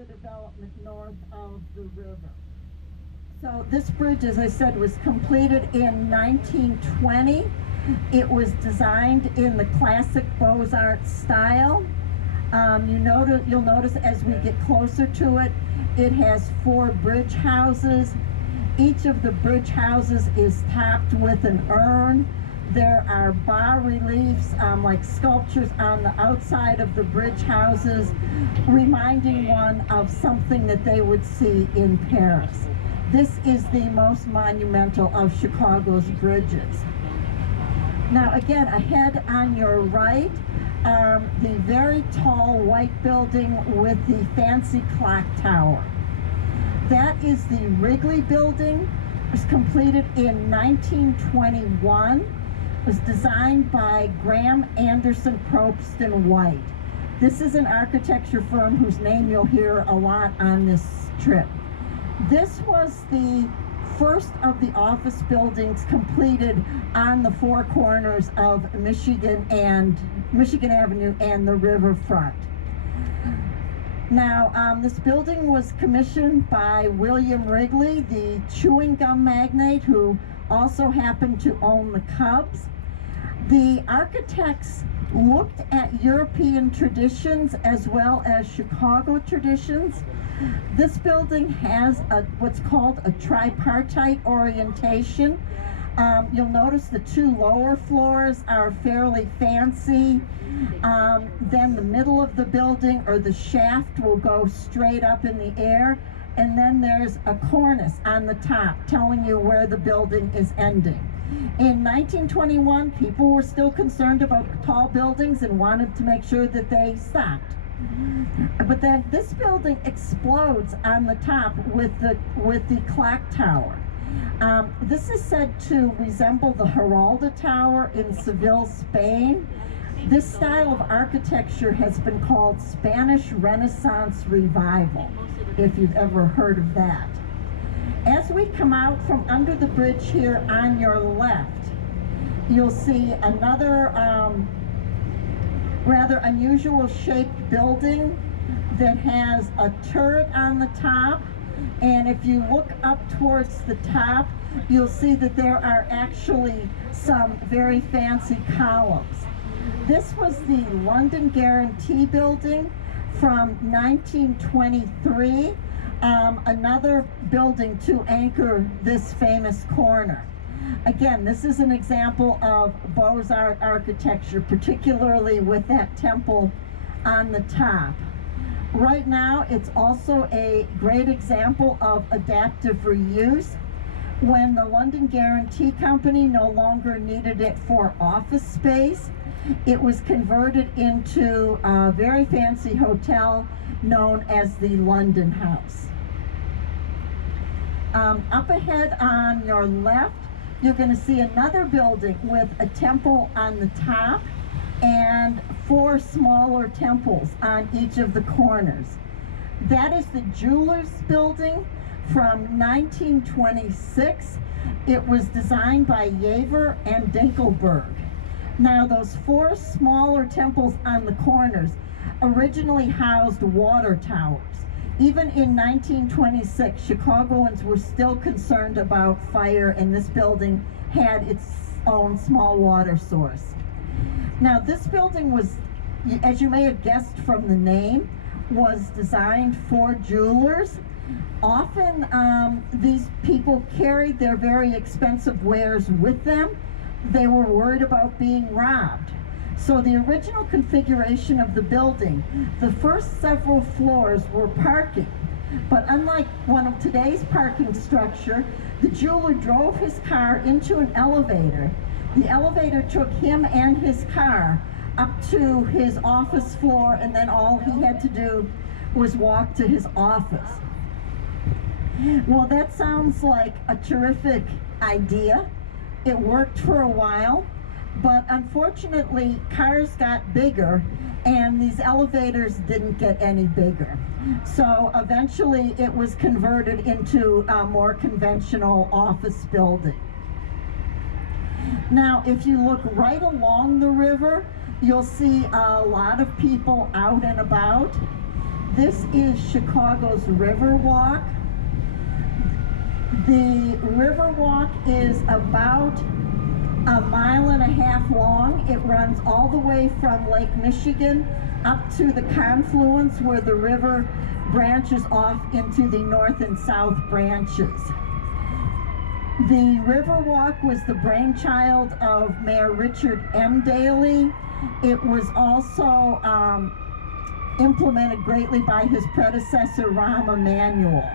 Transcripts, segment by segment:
the development north of the river. So this bridge, as I said, was completed in 1920. It was designed in the classic Beaux-Arts style. You'll notice as we get closer to it, it has 4 bridge houses. Each of the bridge houses is topped with an urn. There are bas-reliefs, like sculptures on the outside of the bridge houses, reminding one of something that they would see in Paris. This is the most monumental of Chicago's bridges. Now again, ahead on your right, the very tall white building with the fancy clock tower. That is the Wrigley Building. It was completed in 1921. It was designed by Graham Anderson Probst and White. This is an architecture firm whose name you'll hear a lot on this trip. This was the first of the office buildings completed on the 4 corners of Michigan Avenue and the riverfront. Now, this building was commissioned by William Wrigley, the chewing gum magnate who also happened to own the Cubs. The architects looked at European traditions as well as Chicago traditions. This building has what's called a tripartite orientation. You'll notice the 2 lower floors are fairly fancy. Then the middle of the building, or the shaft, will go straight up in the air. And then there's a cornice on the top telling you where the building is ending. In 1921, people were still concerned about tall buildings and wanted to make sure that they stopped. But then this building explodes on the top with the clock tower. This is said to resemble the Giralda Tower in Seville, Spain. This style of architecture has been called Spanish Renaissance Revival, if you've ever heard of that. As we come out from under the bridge here on your left, you'll see another rather unusual shaped building that has a turret on the top. And if you look up towards the top, you'll see that there are actually some very fancy columns. This was the London Guarantee Building from 1923, another building to anchor this famous corner. Again, this is an example of Beaux-Arts architecture, particularly with that temple on the top. Right now, it's also a great example of adaptive reuse. When the London Guarantee Company no longer needed it for office space, it was converted into a very fancy hotel known as the London House. Up ahead on your left, you're going to see another building with a temple on the top and 4 smaller temples on each of the corners. That is the Jewelers Building from 1926. It was designed by Yaver and Dinkelberg. Now, those 4 smaller temples on the corners originally housed water towers. Even in 1926, Chicagoans were still concerned about fire, and this building had its own small water source. Now, this building was, as you may have guessed from the name, was designed for jewelers. Often, these people carried their very expensive wares with them. They were worried about being robbed. So the original configuration of the building, the first several floors were parking. But unlike one of today's parking structure, the jeweler drove his car into an elevator. The elevator took him and his car up to his office floor, and then all he had to do was walk to his office. Well, that sounds like a terrific idea. It worked for a while, but unfortunately, cars got bigger and these elevators didn't get any bigger. So eventually it was converted into a more conventional office building. Now, if you look right along the river, you'll see a lot of people out and about. This is Chicago's Riverwalk. The Riverwalk is about 1.5 miles long. It runs all the way from Lake Michigan up to the Confluence, where the river branches off into the north and south branches. The Riverwalk was the brainchild of Mayor Richard M. Daley. It was also implemented greatly by his predecessor, Rahm Emanuel.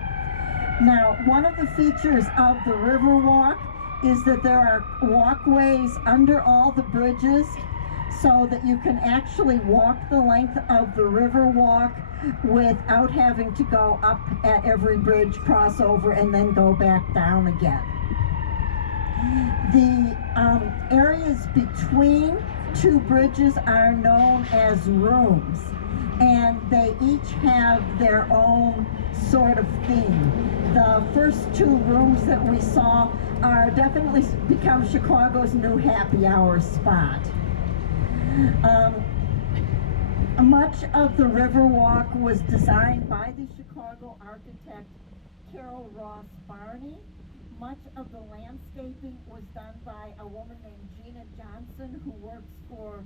Now, one of the features of the Riverwalk is that there are walkways under all the bridges so that you can actually walk the length of the Riverwalk without having to go up at every bridge, cross over, and then go back down again. The areas between two bridges are known as rooms, and they each have their own sort of theme. The first two rooms that we saw are definitely become Chicago's new happy hour spot. Much of the Riverwalk was designed by the Chicago architect Carol Ross Barney. Much of the landscaping was done by a woman named Gina Johnson, who works for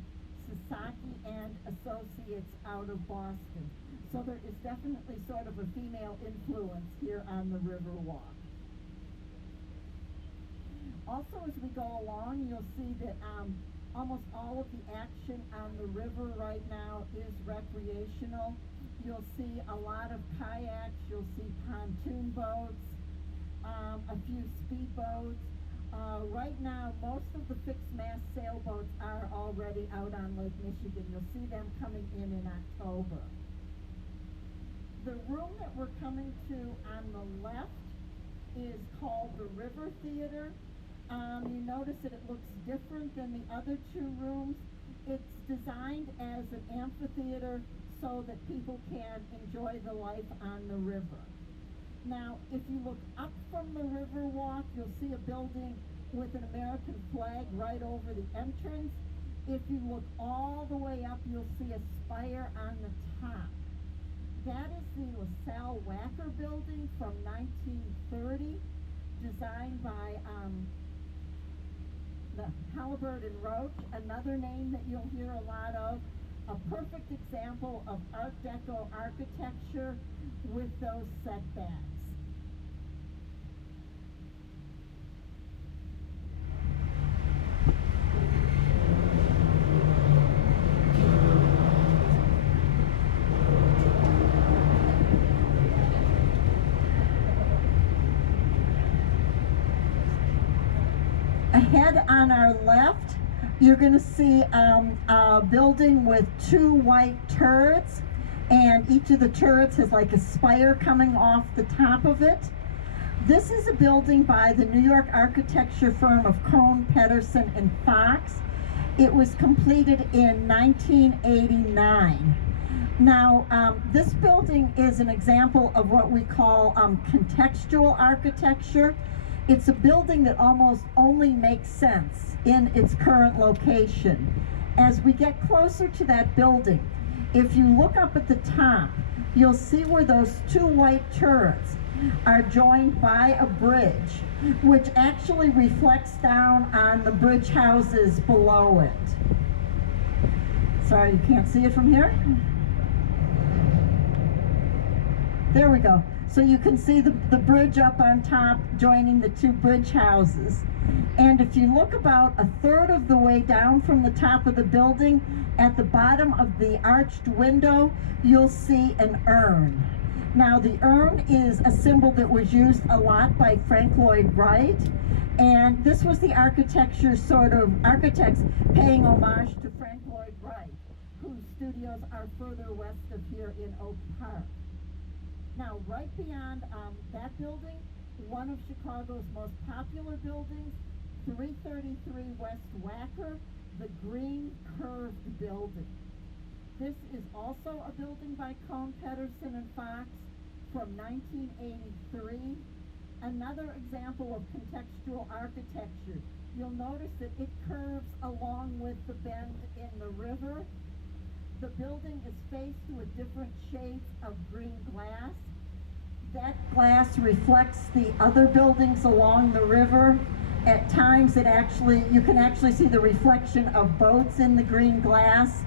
Sasaki and Associates out of Boston. So there is definitely sort of a female influence here on the Riverwalk. Also, as we go along, you'll see that almost all of the action on the river right now is recreational. You'll see a lot of kayaks, you'll see pontoon boats, a few speedboats. Right now, most of the fixed-mast sailboats are already out on Lake Michigan. You'll see them coming in October. The room that we're coming to on the left is called the River Theater. You notice that it looks different than the other two rooms. It's designed as an amphitheater so that people can enjoy the life on the river. Now, if you look up from the Riverwalk, you'll see a building with an American flag right over the entrance. If you look all the way up, you'll see a spire on the top. That is the Lasalle Wacker building from 1930, designed by the Halliburton Roach, another name that you'll hear a lot of. A perfect example of Art Deco architecture with those setbacks. Ahead on our left, you're going to see a building with two white turrets, and each of the turrets has like a spire coming off the top of it. This is a building by the New York architecture firm of Cohn, Pedersen, and Fox. It was completed in 1989. Now, this building is an example of what we call contextual architecture. It's a building that almost only makes sense in its current location. As we get closer to that building, if you look up at the top, you'll see where those two white turrets are joined by a bridge, which actually reflects down on the bridge houses below it. Sorry, you can't see it from here? There we go. So you can see the bridge up on top joining the two bridge houses. And if you look about a third of the way down from the top of the building, at the bottom of the arched window, you'll see an urn. Now, the urn is a symbol that was used a lot by Frank Lloyd Wright, and this was the architects paying homage to Frank Lloyd Wright, whose studios are further west of here in Oak Park. Now, right beyond that building, one of Chicago's most popular buildings, 333 West Wacker, the green curved building. This is also a building by Cohn, Pedersen, and Fox from 1983. Another example of contextual architecture. You'll notice that it curves along with the bend in the river. the building is faced with different shades of green glass. That glass reflects the other buildings along the river. At times you can actually see the reflection of boats in the green glass.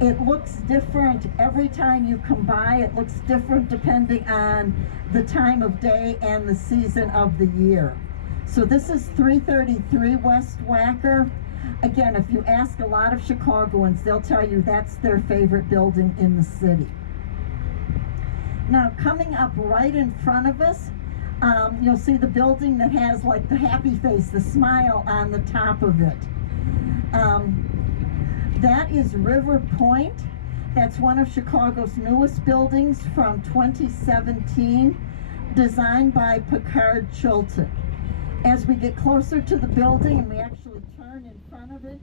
It looks different every time you come by. It looks different depending on the time of day and the season of the year. So this is 333 West Wacker. Again, if you ask a lot of Chicagoans, they'll tell you that's their favorite building in the city. Now, coming up right in front of us, you'll see the building that has like the happy face, the smile on the top of it. That is River Point. That's one of Chicago's newest buildings from 2017, designed by Picard Chilton. As we get closer to the building and we actually turn in front of it,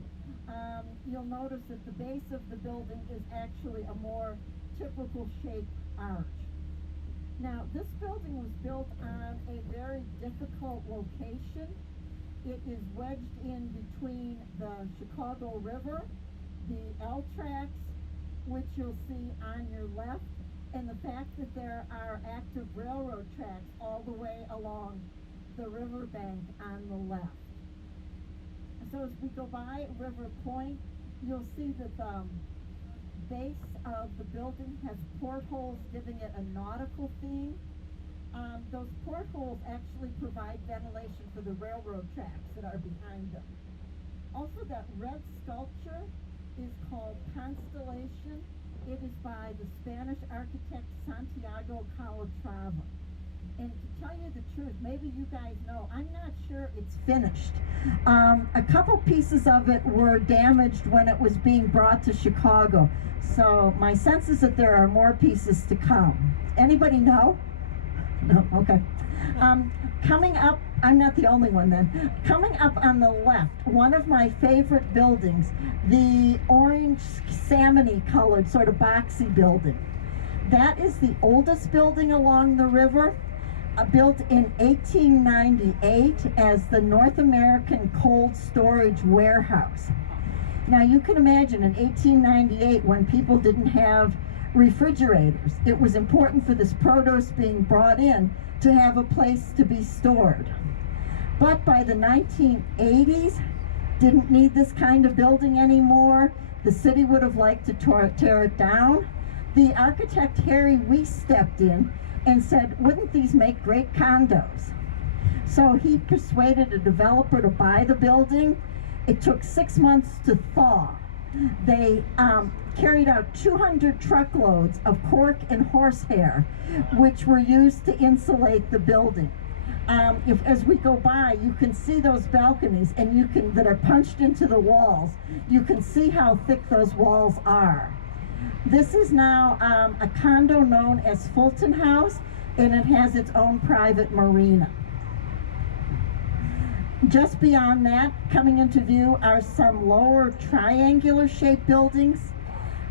you'll notice that the base of the building is actually a more typical shaped arch. Now, this building was built on a very difficult location. It is wedged in between the Chicago River, the L tracks, which you'll see on your left, and the fact that there are active railroad tracks all the way along the riverbank on the left. So as we go by River Point, you'll see that the base of the building has portholes giving it a nautical theme. Those portholes actually provide ventilation for the railroad tracks that are behind them. Also, that red sculpture is called Constellation. It is by the Spanish architect Santiago Calatrava. And to tell you the truth, maybe you guys know, I'm not sure it's finished. A couple pieces of it were damaged when it was being brought to Chicago. So my sense is that there are more pieces to come. Anybody know? No? Okay. Coming up, I'm not the only one then. Coming up on the left, one of my favorite buildings, the orange salmon-y colored sort of boxy building. That is the oldest building along the river. Built in 1898 as the North American Cold Storage Warehouse. Now you can imagine in 1898 when people didn't have refrigerators, it was important for this produce being brought in to have a place to be stored. But by the 1980s, didn't need this kind of building anymore. The city would have liked to tear it down. The architect Harry Weiss stepped in and said, wouldn't these make great condos? So he persuaded a developer to buy the building. It took 6 months to thaw. They carried out 200 truckloads of cork and horsehair, which were used to insulate the building. As we go by, you can see those balconies and that are punched into the walls. You can see how thick those walls are. This is now a condo known as Fulton House, and it has its own private marina. Just beyond that, coming into view, are some lower triangular shaped buildings.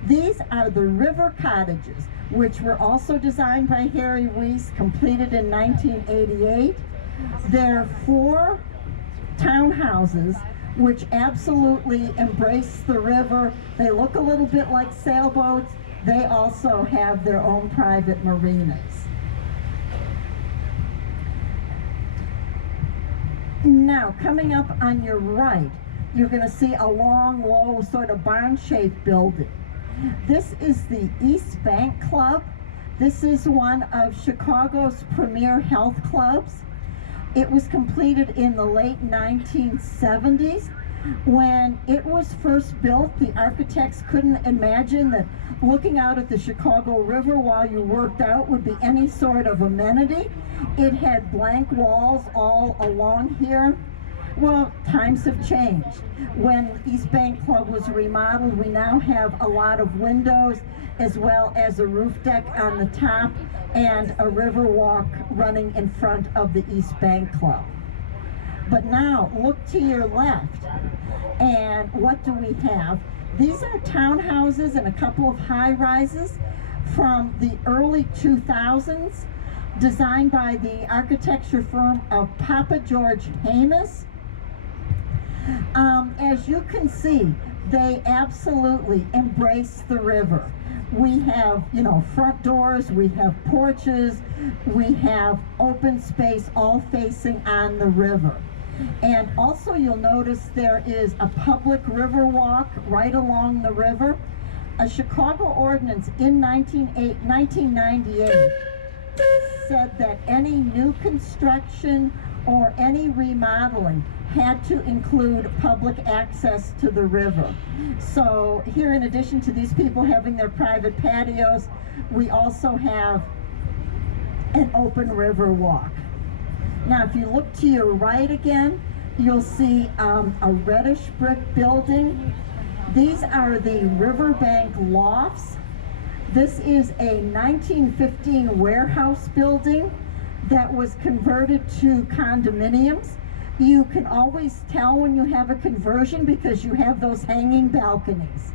These are the River Cottages, which were also designed by Harry Weiss, completed in 1988. They're 4 townhouses which absolutely embrace the river. They look a little bit like sailboats. They also have their own private marinas. Now, coming up on your right, you're going to see a long, low, sort of barn-shaped building. This is the East Bank Club. This is one of Chicago's premier health clubs. It was completed in the late 1970s. When it was first built, the architects couldn't imagine that looking out at the Chicago River while you worked out would be any sort of amenity. It had blank walls all along here. Well, times have changed. When East Bank Club was remodeled, we now have a lot of windows as well as a roof deck on the top and a river walk running in front of the East Bank Club. But now, look to your left, and what do we have? These are townhouses and a couple of high-rises from the early 2000s, designed by the architecture firm of Papa George Hamas. As you can see, They absolutely embrace the river. We have, front doors, we have porches, we have open space all facing on the river. And also you'll notice there is a public river walk right along the river. A Chicago ordinance in 1998 said that any new construction or any remodeling had to include public access to the river. So here, in addition to these people having their private patios, we also have an open river walk. Now, if you look to your right again, you'll see a reddish brick building. These are the Riverbank Lofts. This is a 1915 warehouse building that was converted to condominiums. You can always tell when you have a conversion because you have those hanging balconies.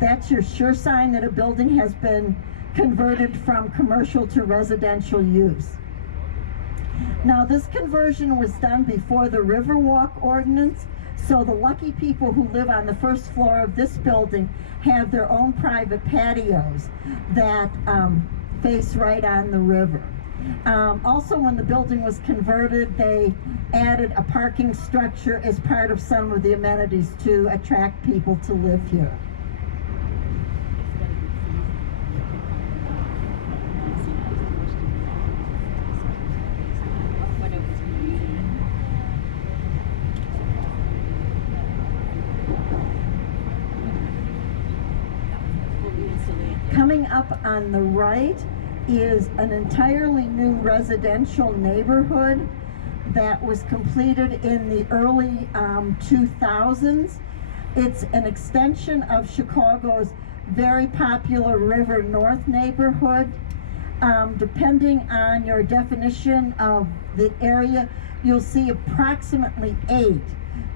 That's your sure sign that a building has been converted from commercial to residential use. Now, this conversion was done before the Riverwalk ordinance, so the lucky people who live on the first floor of this building have their own private patios that face right on the river. Also, when the building was converted, they added a parking structure as part of some of the amenities to attract people to live here. Coming up on the right is an entirely new residential neighborhood that was completed in the early 2000s. It's an extension of Chicago's very popular River North neighborhood. Depending on your definition of the area, you'll see approximately 8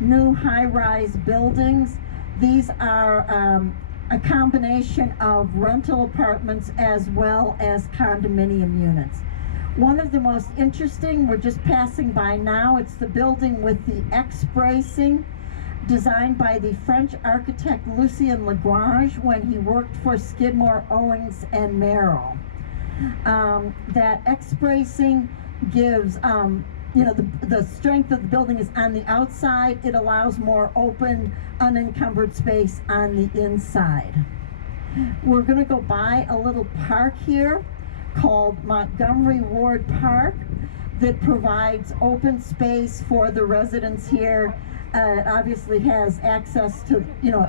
new high-rise buildings. These are a combination of rental apartments as well as condominium units. One of the most interesting, we're just passing by now, it's the building with the X bracing, designed by the French architect Lucien Lagrange when he worked for Skidmore, Owings and Merrill. That X bracing gives the strength of the building is on the outside. It allows more open, unencumbered space on the inside. We're going to go by a little park here called Montgomery Ward Park that provides open space for the residents here. It obviously has access to,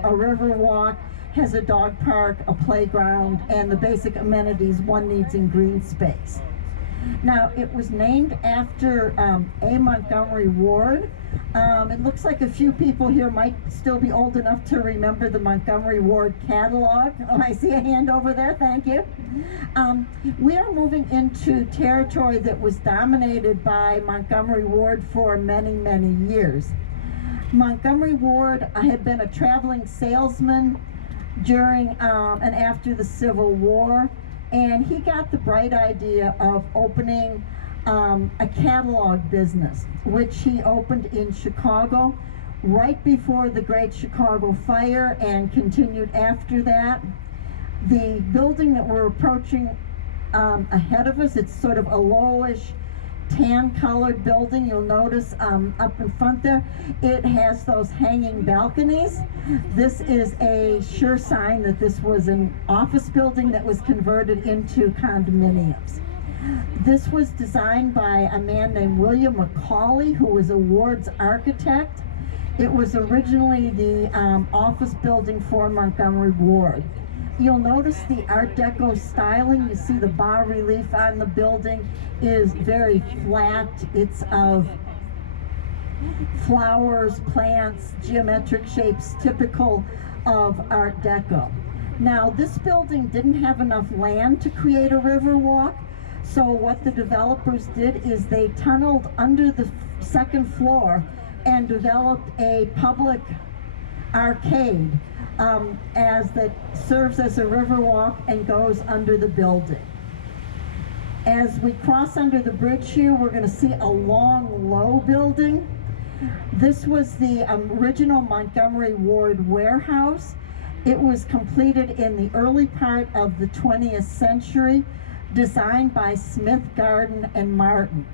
a river walk, has a dog park, a playground, and the basic amenities one needs in green space. Now, it was named after A. Montgomery Ward. It looks like a few people here might still be old enough to remember the Montgomery Ward catalog. Oh, I see a hand over there, thank you. We are moving into territory that was dominated by Montgomery Ward for many, many years. Montgomery Ward had been a traveling salesman during and after the Civil War. And he got the bright idea of opening a catalog business, which he opened in Chicago right before the Great Chicago Fire and continued after that. The building that we're approaching ahead of us, it's sort of a lowish tan-colored building. You'll notice up in front there, it has those hanging balconies. This is a sure sign that this was an office building that was converted into condominiums. This was designed by a man named William Macaulay, who was a Ward's architect. It was originally the office building for Montgomery Ward. You'll notice the Art Deco styling. You see the bas relief on the building is very flat. It's of flowers, plants, geometric shapes typical of Art Deco. Now, this building didn't have enough land to create a river walk, so what the developers did is they tunneled under the second floor and developed a public arcade that serves as a river walk and goes under the building. As we cross under the bridge here, we're going to see a long, low building. This was the original Montgomery Ward warehouse. It was completed in the early part of the 20th century, designed by Smith, Garden, and Martin.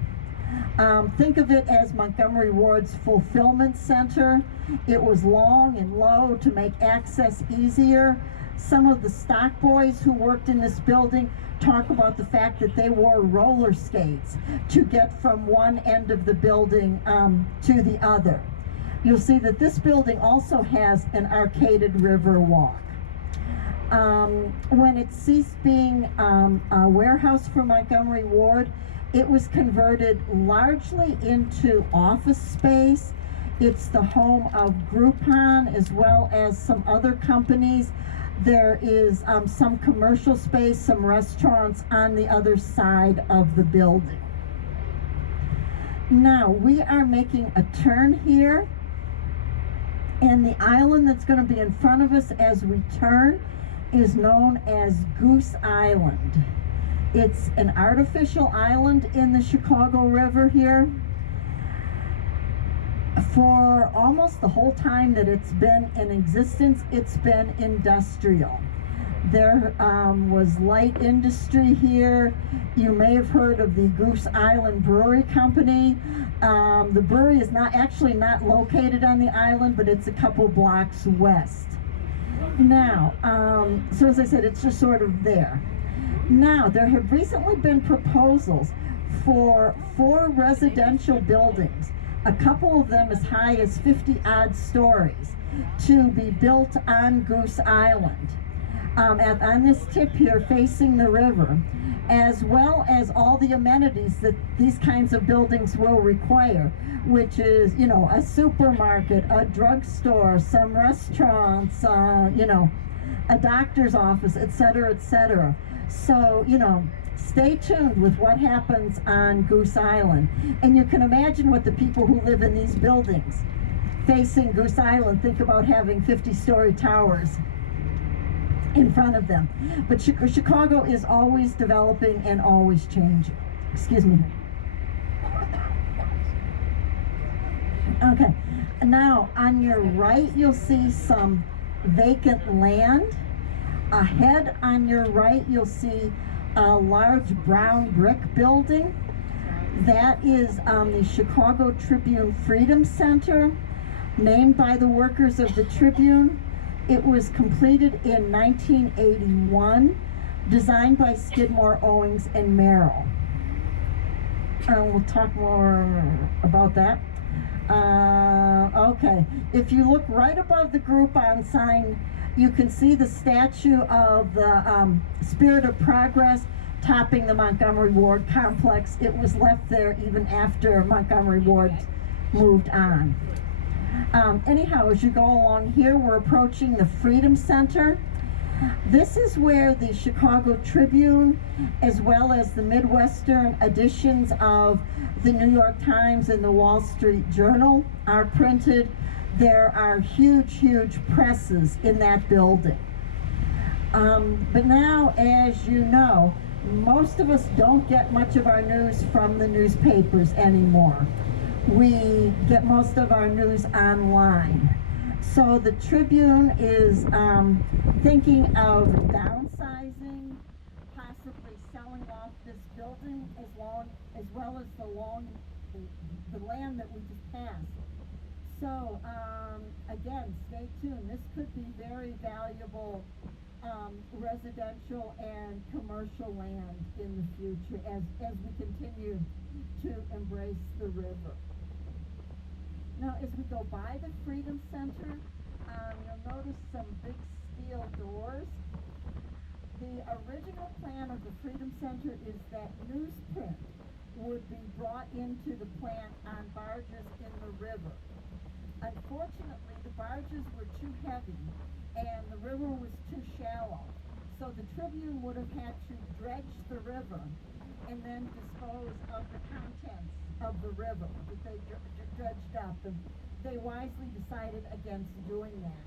Think of it as Montgomery Ward's fulfillment center. It was long and low to make access easier. Some of the stock boys who worked in this building talk about the fact that they wore roller skates to get from one end of the building to the other. You'll see that this building also has an arcaded river walk. When it ceased being a warehouse for Montgomery Ward, it was converted largely into office space. It's the home of Groupon as well as some other companies. There is some commercial space, some restaurants on the other side of the building. Now, we are making a turn here, and the island that's going to be in front of us as we turn is known as Goose Island. It's an artificial island in the Chicago River here. For almost the whole time that it's been in existence, it's been industrial. There was light industry here. You may have heard of the Goose Island Brewery Company. The brewery is actually not located on the island, but it's a couple blocks west. Now, so as I said, it's just sort of there. Now, there have recently been proposals for 4 residential buildings, a couple of them as high as 50-odd stories, to be built on Goose Island. On this tip here facing the river, as well as all the amenities that these kinds of buildings will require, which is, you know, a supermarket, a drugstore, some restaurants, you know, a doctor's office, etc., etc. So, you know, stay tuned with what happens on Goose Island. And you can imagine what the people who live in these buildings facing Goose Island think about having 50-story towers in front of them. But Chicago is always developing and always changing. Excuse me. Okay, now on your right you'll see some vacant land. Ahead on your right you'll see a large brown brick building. That is the Chicago Tribune Freedom Center, named by the workers of the Tribune. It was completed in 1981, designed by Skidmore, Owings, and Merrill. We'll talk more about that. Okay, if you look right above the Groupon sign, you can see the statue of the Spirit of Progress topping the Montgomery Ward complex. It was left there even after Montgomery Ward moved on. Anyhow, as you go along here, we're approaching the Freedom Center. This is where the Chicago Tribune, as well as the Midwestern editions of the New York Times and the Wall Street Journal are printed. There are huge, huge presses in that building. But now, as you know, most of us don't get much of our news from the newspapers anymore. We get most of our news online. So the Tribune is thinking of downsizing, possibly selling off this building as well as the land that we just passed. So again, stay tuned. This could be very valuable residential and commercial land in the future as we continue to embrace the river. Now, as we go by the Freedom Center, you'll notice some big steel doors. The original plan of the Freedom Center is that newsprint would be brought into the plant on barges in the river. Unfortunately, the barges were too heavy and the river was too shallow. So the Tribune would have had to dredge the river and then dispose of the contents of the river that they dredged up. And they wisely decided against doing that.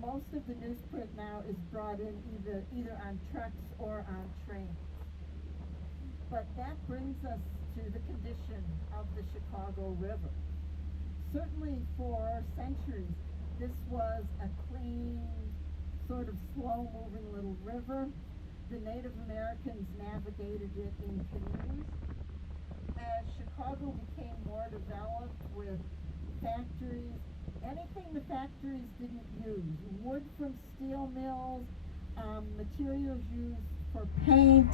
Most of the newsprint now is brought in either on trucks or on trains. But that brings us to the condition of the Chicago River. certainly for centuries, this was a clean, sort of slow-moving little river. The Native Americans navigated it in canoes. As Chicago became more developed with factories, anything the factories didn't use, wood from steel mills, materials used for paint,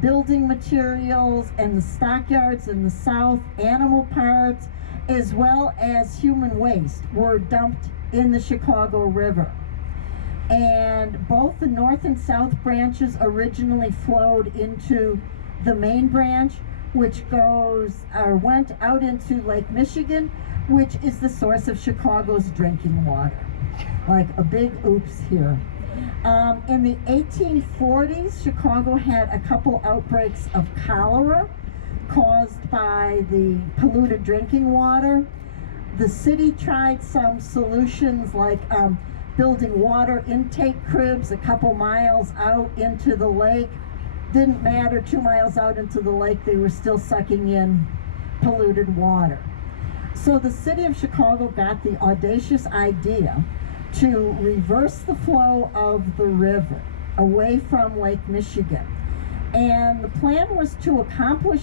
building materials, and the stockyards in the south, animal parts, as well as human waste were dumped in the Chicago River. And both the north and south branches originally flowed into the main branch, which went out into Lake Michigan, which is the source of Chicago's drinking water. Like a big oops here. In the 1840s, Chicago had a couple outbreaks of cholera caused by the polluted drinking water. The city tried some solutions like building water intake cribs a couple miles out into the lake. Didn't matter, 2 miles out into the lake, they were still sucking in polluted water. So the city of Chicago got the audacious idea to reverse the flow of the river away from Lake Michigan. And the plan was to accomplish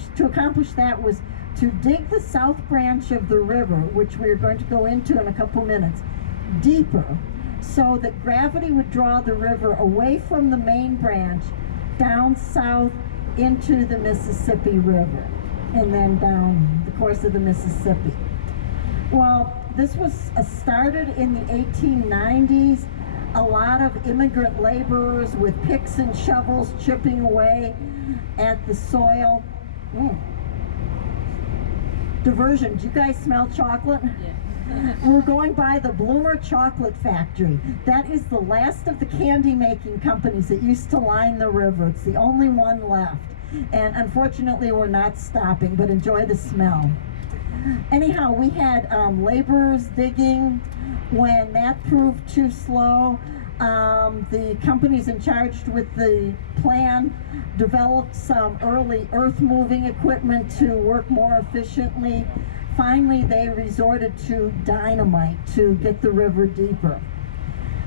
that was to dig the south branch of the river, which we're going to go into in a couple minutes, deeper, so that gravity would draw the river away from the main branch down south into the Mississippi River, and then down the course of the Mississippi. Well, this was started in the 1890s. A lot of immigrant laborers with picks and shovels chipping away at the soil. Diversion. Do you guys smell chocolate? Yeah. We're going by the Bloomer Chocolate Factory. That is the last of the candy making companies that used to line the river. It's the only one left. And unfortunately, we're not stopping, but enjoy the smell. Anyhow, we had laborers digging. When that proved too slow, the companies in charge with the plan developed some early earth-moving equipment to work more efficiently. Finally, they resorted to dynamite to get the river deeper.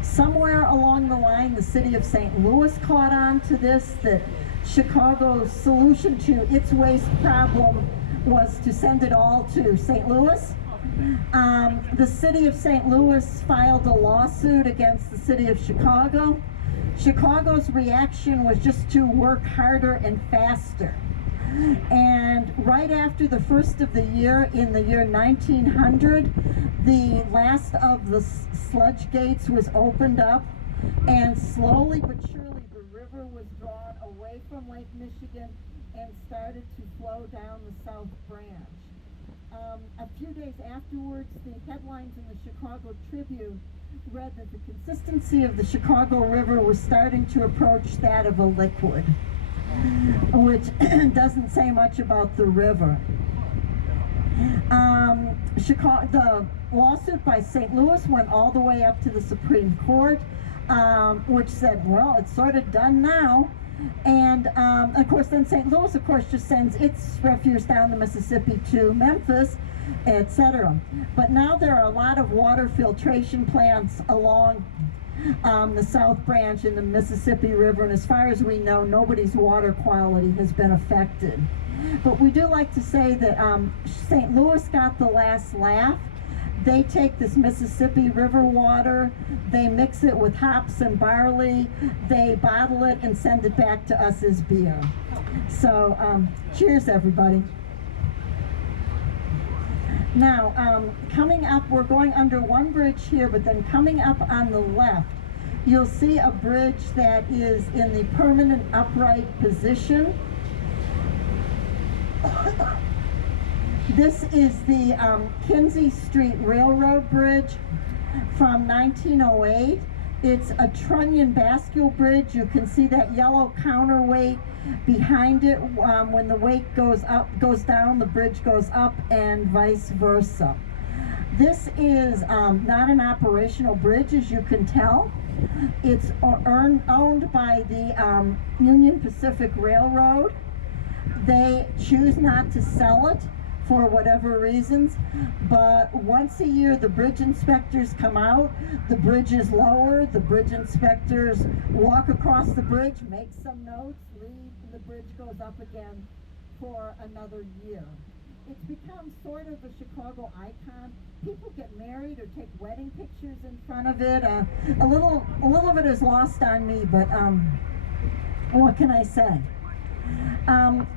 Somewhere along the line, the city of St. Louis caught on to this, that Chicago's solution to its waste problem was to send it all to St. Louis. The city of St. Louis filed a lawsuit against the city of Chicago. Chicago's reaction was just to work harder and faster. And right after the first of the year, in the year 1900, the last of the sludge gates was opened up, and slowly but surely the river was drawn away from Lake Michigan and started to flow down the south branch. A few days afterwards, the headlines in the Chicago Tribune read that the consistency of the Chicago River was starting to approach that of a liquid, which doesn't say much about the river. The lawsuit by St. Louis went all the way up to the Supreme Court, which said, well, it's sort of done now. And of course, then St. Louis, of course, just sends its refuse down the Mississippi to Memphis, etc. But now there are a lot of water filtration plants along the south branch in the Mississippi River, and as far as we know, nobody's water quality has been affected. But we do like to say that St. Louis got the last laugh. They take this Mississippi River water, they mix it with hops and barley, they bottle it and send it back to us as beer. So, cheers everybody. Now, coming up, we're going under one bridge here, but then coming up on the left, you'll see a bridge that is in the permanent upright position. This is the Kinsey Street Railroad Bridge from 1908. It's a trunnion bascule bridge. You can see that yellow counterweight behind it. When the weight goes down, the bridge goes up, and vice versa. This is not an operational bridge, as you can tell. It's owned by the Union Pacific Railroad. They choose not to sell it for whatever reasons. But once a year, the bridge inspectors come out, the bridge is lowered, the bridge inspectors walk across the bridge, make some notes, leave, and the bridge goes up again for another year. It's become sort of a Chicago icon. People get married or take wedding pictures in front of it. A little of it is lost on me, but what can I say?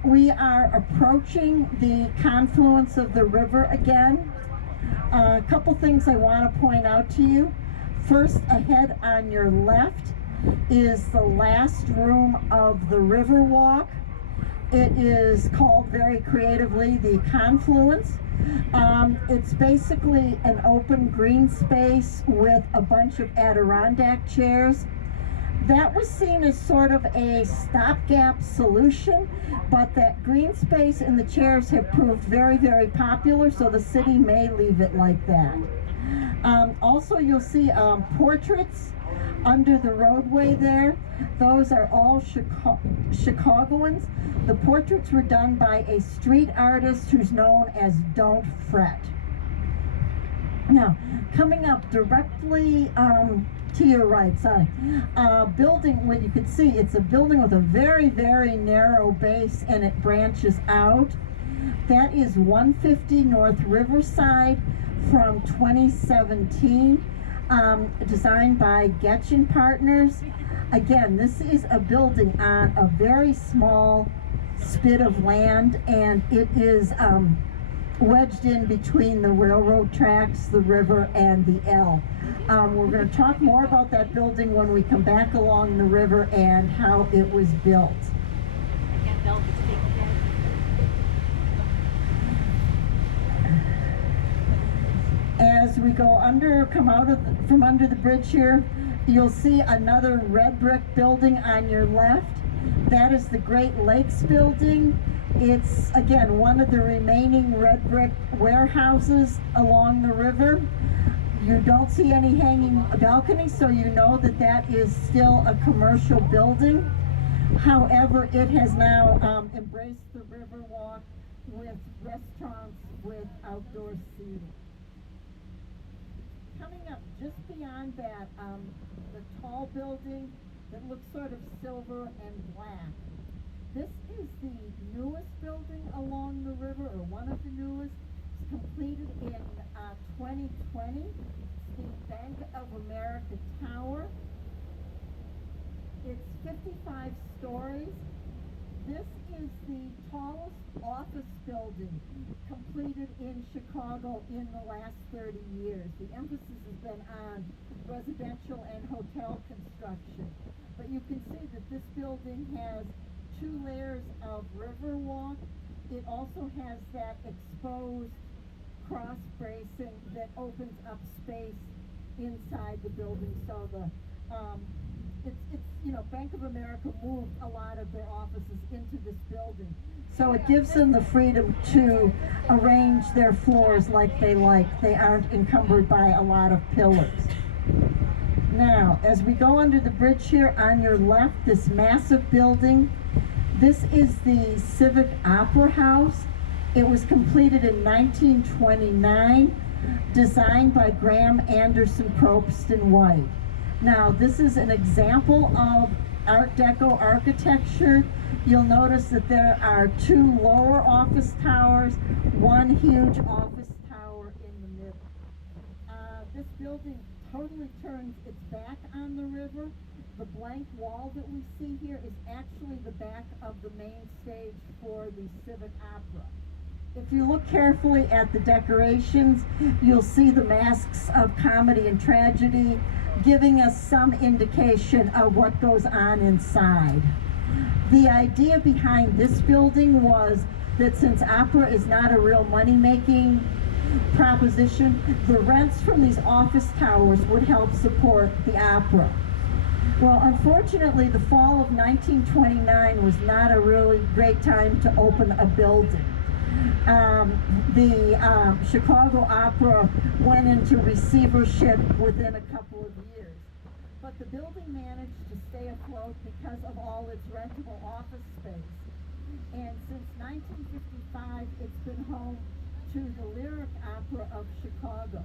We are approaching the confluence of the river again. A couple things I want to point out to you. First, ahead on your left is the last room of the Riverwalk. It is called very creatively the Confluence. It's basically an open green space with a bunch of Adirondack chairs. That was seen as sort of a stopgap solution, but that green space and the chairs have proved very, very popular, so the city may leave it like that. Also, you'll see portraits under the roadway there. Those are all Chicagoans. The portraits were done by a street artist who's known as Don't Fret. Now, coming up directly to your right side, building, what you can see, it's a building with a very, very narrow base and it branches out. That is 150 North Riverside from 2017, designed by Getchin Partners. Again, this is a building on a very small spit of land, and it is wedged in between the railroad tracks, the river, and the L. We're going to talk more about that building when we come back along the river and how it was built. As we go under, come out from under the bridge here, you'll see another red brick building on your left. That is the Great Lakes Building. It's, again, one of the remaining red brick warehouses along the river. You don't see any hanging balconies, so you know that that is still a commercial building. However, it has now embraced the Riverwalk with restaurants with outdoor seating. Coming up just beyond that, the tall building that looks sort of silver and black. This is the newest building along the river, or one of the newest. It's completed in 2020. It's the Bank of America Tower. It's 55 stories. This is the tallest office building completed in Chicago in the last 30 years. The emphasis has been on residential and hotel construction. But you can see that this building has 2 layers of Riverwalk. It also has that exposed cross bracing that opens up space inside the building. So the Bank of America moved a lot of their offices into this building. So it gives them the freedom to arrange their floors like they like. They aren't encumbered by a lot of pillars. Now, as we go under the bridge here on your left, this massive building, this is the Civic Opera House. It was completed in 1929, designed by Graham Anderson Probst and White. Now, this is an example of Art Deco architecture. You'll notice that there are 2 lower office towers, 1 huge office tower in the middle. This building totally turns its back on the river. The blank wall that we see here is actually the back of the main stage for the Civic Opera. If you look carefully at the decorations, you'll see the masks of comedy and tragedy, giving us some indication of what goes on inside. The idea behind this building was that since opera is not a real money-making proposition, the rents from these office towers would help support the opera. Well, unfortunately, the fall of 1929 was not a really great time to open a building. The Chicago Opera went into receivership within a couple of years. But the building managed to stay afloat because of all its rentable office space. And since 1955, it's been home to the Lyric Opera of Chicago,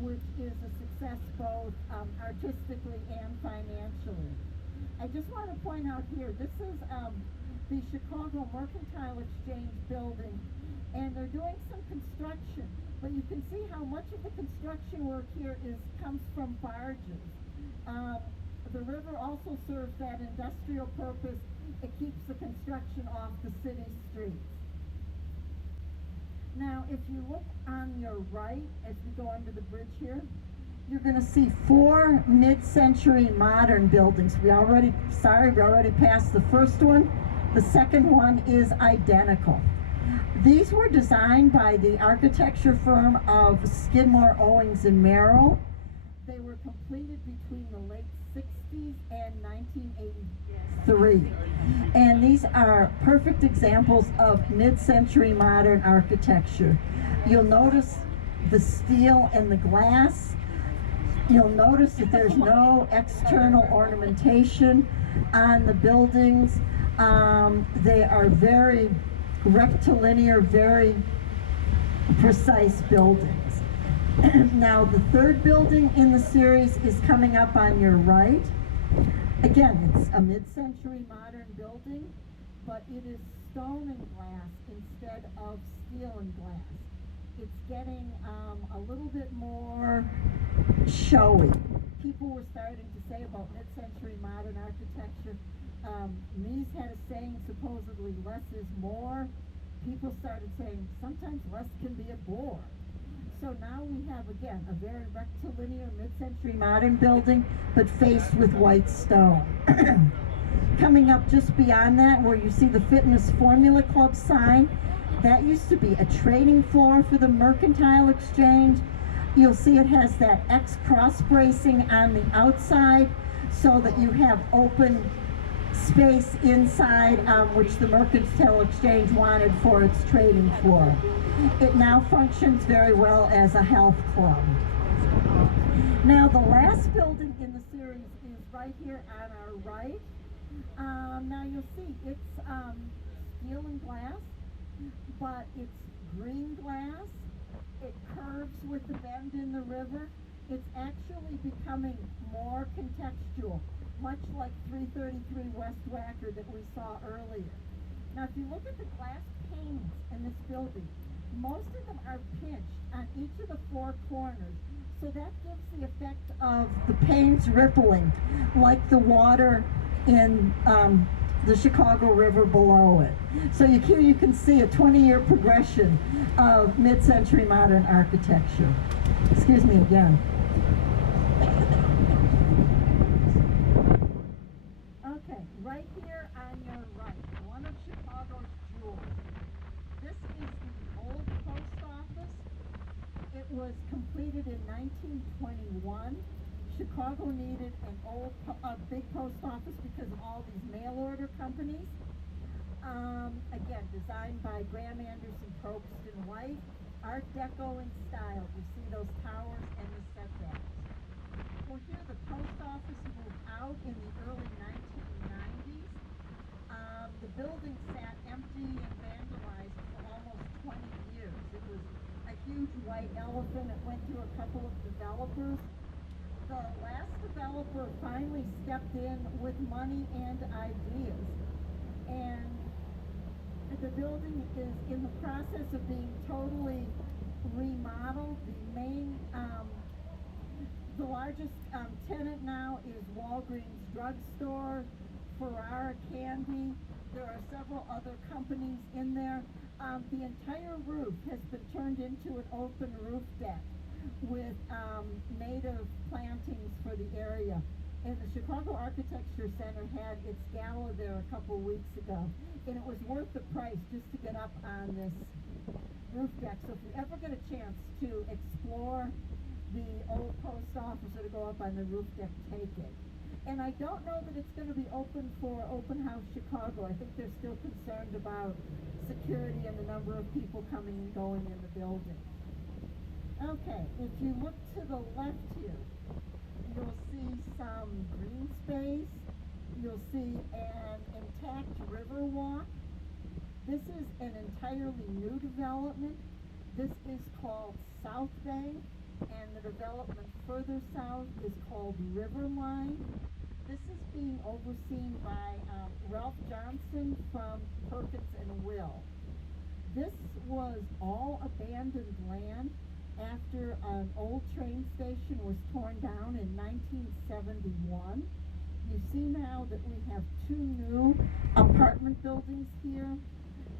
which is a success both artistically and financially. I just want to point out here, this is the Chicago Mercantile Exchange building, and they're doing some construction, but you can see how much of the construction work here comes from barges. The river also serves that industrial purpose. It keeps the construction off the city streets. Now, if you look on your right, as we go under the bridge here, you're going to see 4 mid-century modern buildings. We already passed the first one. The second one is identical. These were designed by the architecture firm of Skidmore, Owings and Merrill. They were completed between the late 60s and 1983. And these are perfect examples of mid-century modern architecture. You'll notice the steel and the glass. You'll notice that there's no external ornamentation on the buildings. They are very rectilinear, very precise buildings. Now, the third building in the series is coming up on your right. Again, it's a mid-century modern building, but it is stone and glass instead of steel and glass. It's getting a little bit more showy. People were starting to say about mid-century modern architecture, Mies had a saying, supposedly less is more. People started saying sometimes less can be a bore. So now we have, again, a very rectilinear mid-century modern building, but faced with white stone. Coming up just beyond that, where you see the Fitness Formula Club sign, that used to be a trading floor for the Mercantile Exchange. You'll see it has that X cross bracing on the outside so that you have open space inside, which the Mercantile Exchange wanted for its trading floor. It now functions very well as a health club. Now, the last building in the series is right here on our right. Now you'll see it's steel and glass, but it's green glass. It curves with the bend in the river. It's actually becoming more contextual, much like 333 West Wacker that we saw earlier. Now, if you look at the glass panes in this building, most of them are pinched on each of the 4 corners. So that gives the effect of the panes rippling, like the water in the Chicago River below it. So here you can see a 20-year progression of mid-century modern architecture. Excuse me again. Okay, right here on your right, one of Chicago's jewels. This is the old post office. It was completed in 1921. Chicago needed a big post office because of all these mail order companies. Again, designed by Graham Anderson, Probst and White. Art Deco in style. You see those towers and the setbacks. Well, here the post office moved out in the early 1990s. The building sat empty and vandalized for almost 20 years. It was a huge white elephant. It went through a couple of developers. The last developer finally stepped in with money and ideas. And the building is in the process of being totally remodeled. The largest tenant now is Walgreens Drugstore, Ferrara Candy. There are several other companies in there. The entire roof has been turned into an open roof deck with native plantings for the area. And the Chicago Architecture Center had its gala there a couple weeks ago, and it was worth the price just to get up on this roof deck. So if you ever get a chance to explore the old post office or to go up on the roof deck, take it. And I don't know that it's going to be open for Open House Chicago. I think they're still concerned about security and the number of people coming and going in the building. Okay, if you look to the left here, you'll see some green space. You'll see an intact Riverwalk. This is an entirely new development. This is called South Bank, and the development further south is called Riverline. This is being overseen by Ralph Johnson from Perkins and Will. This was all abandoned land after an old train station was torn down in 1971. You see now that we have 2 new apartment buildings here.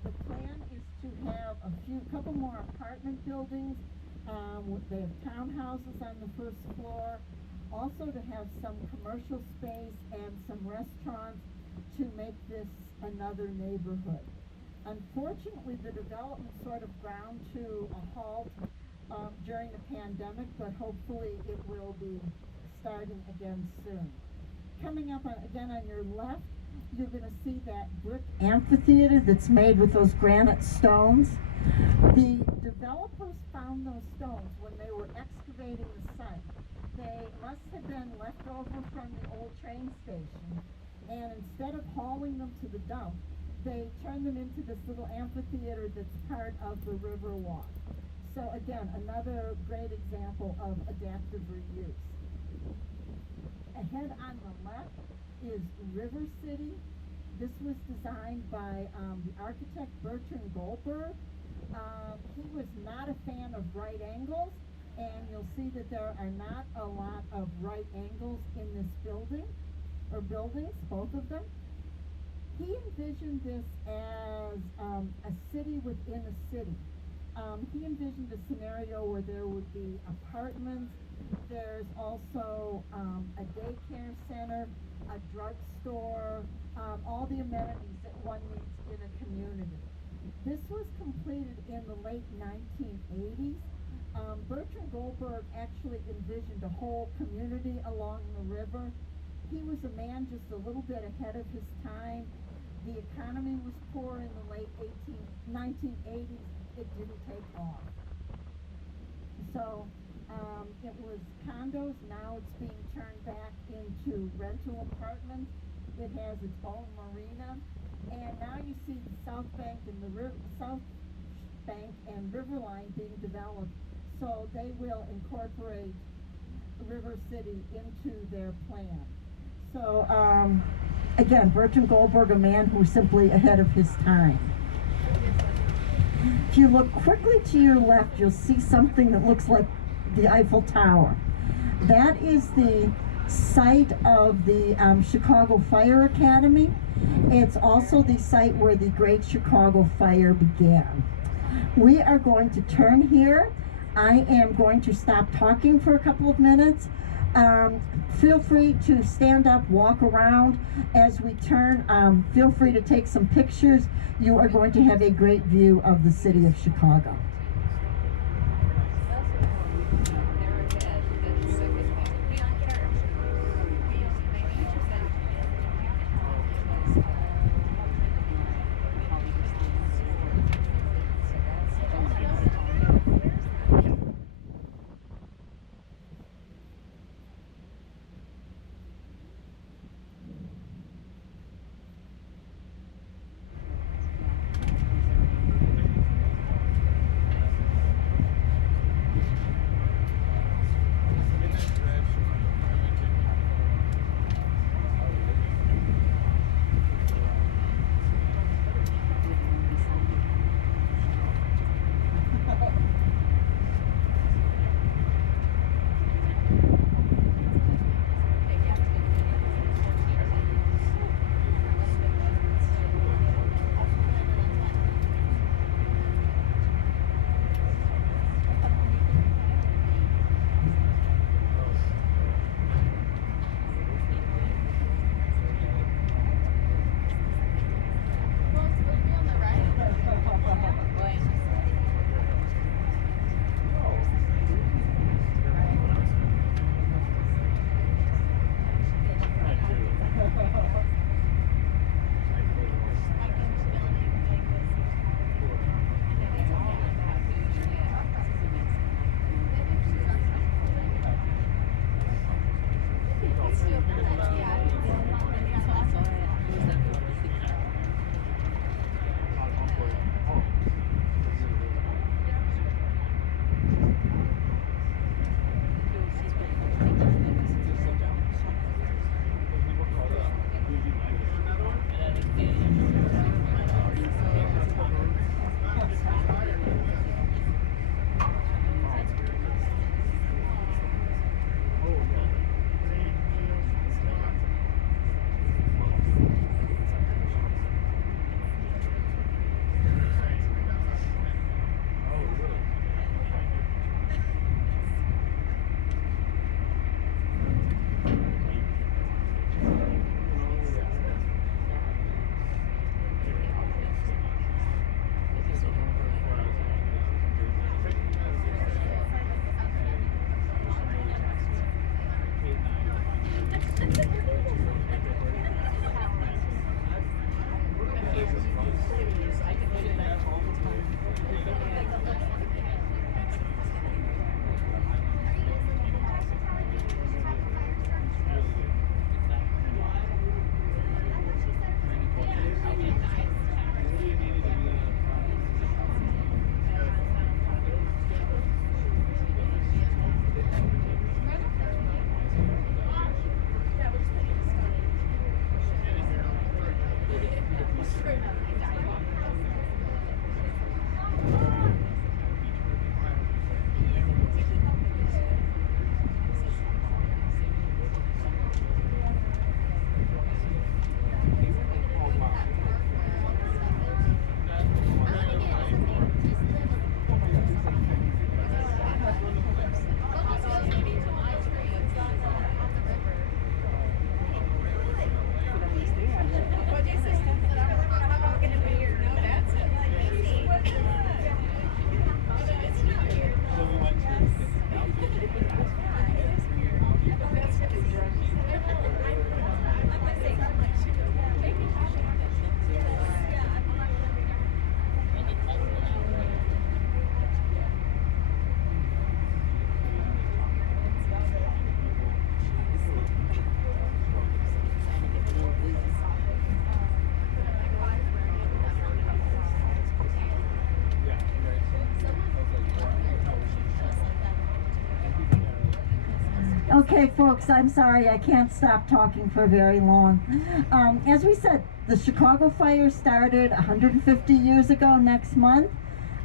The plan is to have a couple more apartment buildings. They have townhouses on the first floor. Also to have some commercial space and some restaurants to make this another neighborhood. Unfortunately, the development sort of ground to a halt during the pandemic, but hopefully it will be starting again soon. Coming up again on your left, you're going to see that brick amphitheater that's made with those granite stones. The developers found those stones when they were excavating the site. They must have been left over from the old train station, and instead of hauling them to the dump, they turned them into this little amphitheater that's part of the Riverwalk. So again, another great example of adaptive reuse. Ahead on the left is River City. This was designed by the architect Bertrand Goldberg. He was not a fan of right angles, and you'll see that there are not a lot of right angles in this building, or buildings, both of them. He envisioned this as a city within a city. He envisioned a scenario where there would be apartments. There's also a daycare center, a drugstore, all the amenities that one needs in a community. This was completed in the late 1980s. Bertrand Goldberg actually envisioned a whole community along the river. He was a man just a little bit ahead of his time. The economy was poor in the late 1980s. It didn't take off. So it was condos. Now it's being turned back into rental apartments. It has its own marina. And now you see the South Bank and the South Bank and Riverline being developed. So they will incorporate River City into their plan. So again, Bertrand Goldberg, a man who was simply ahead of his time. If you look quickly to your left, you'll see something that looks like the Eiffel Tower. That is the site of the Chicago Fire Academy. It's also the site where the Great Chicago Fire began. We are going to turn here. I am going to stop talking for a couple of minutes. Feel free to stand up, walk around as we turn. Feel free to take some pictures. You are going to have a great view of the city of Chicago. Okay, folks, I'm sorry, I can't stop talking for very long. As we said, the Chicago fire started 150 years ago next month.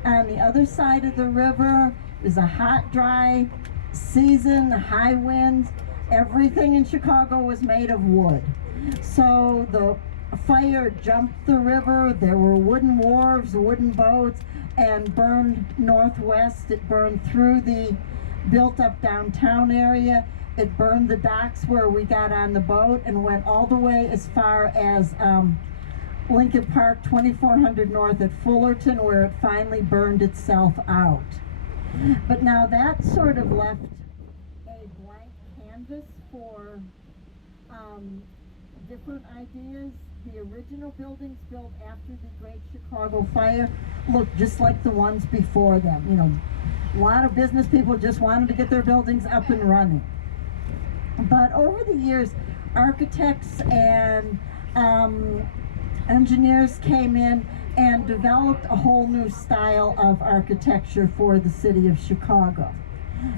On the other side of the river is a hot, dry season, high winds. Everything in Chicago was made of wood. So the fire jumped the river. There were wooden wharves, wooden boats, and burned northwest. It burned through the built-up downtown area. It burned the docks where we got on the boat and went all the way as far as Lincoln Park, 2400 north at Fullerton, where it finally burned itself out. But now that sort of left a blank canvas for different ideas. The original buildings built after the Great Chicago Fire looked just like the ones before them. You know, a lot of business people just wanted to get their buildings up and running. But over the years, architects and engineers came in and developed a whole new style of architecture for the city of Chicago.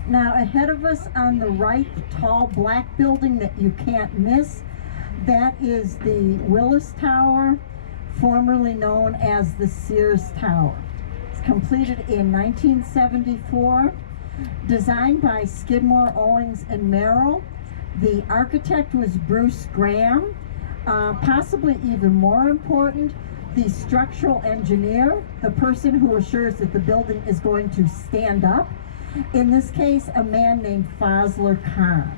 Now, ahead of us on the right, the tall black building that you can't miss, that is the Willis Tower, formerly known as the Sears Tower. It's completed in 1974, designed by Skidmore, Owings, and Merrill. The architect was Bruce Graham. Possibly even more important, the structural engineer, the person who assures that the building is going to stand up. In this case, a man named Fosler Khan.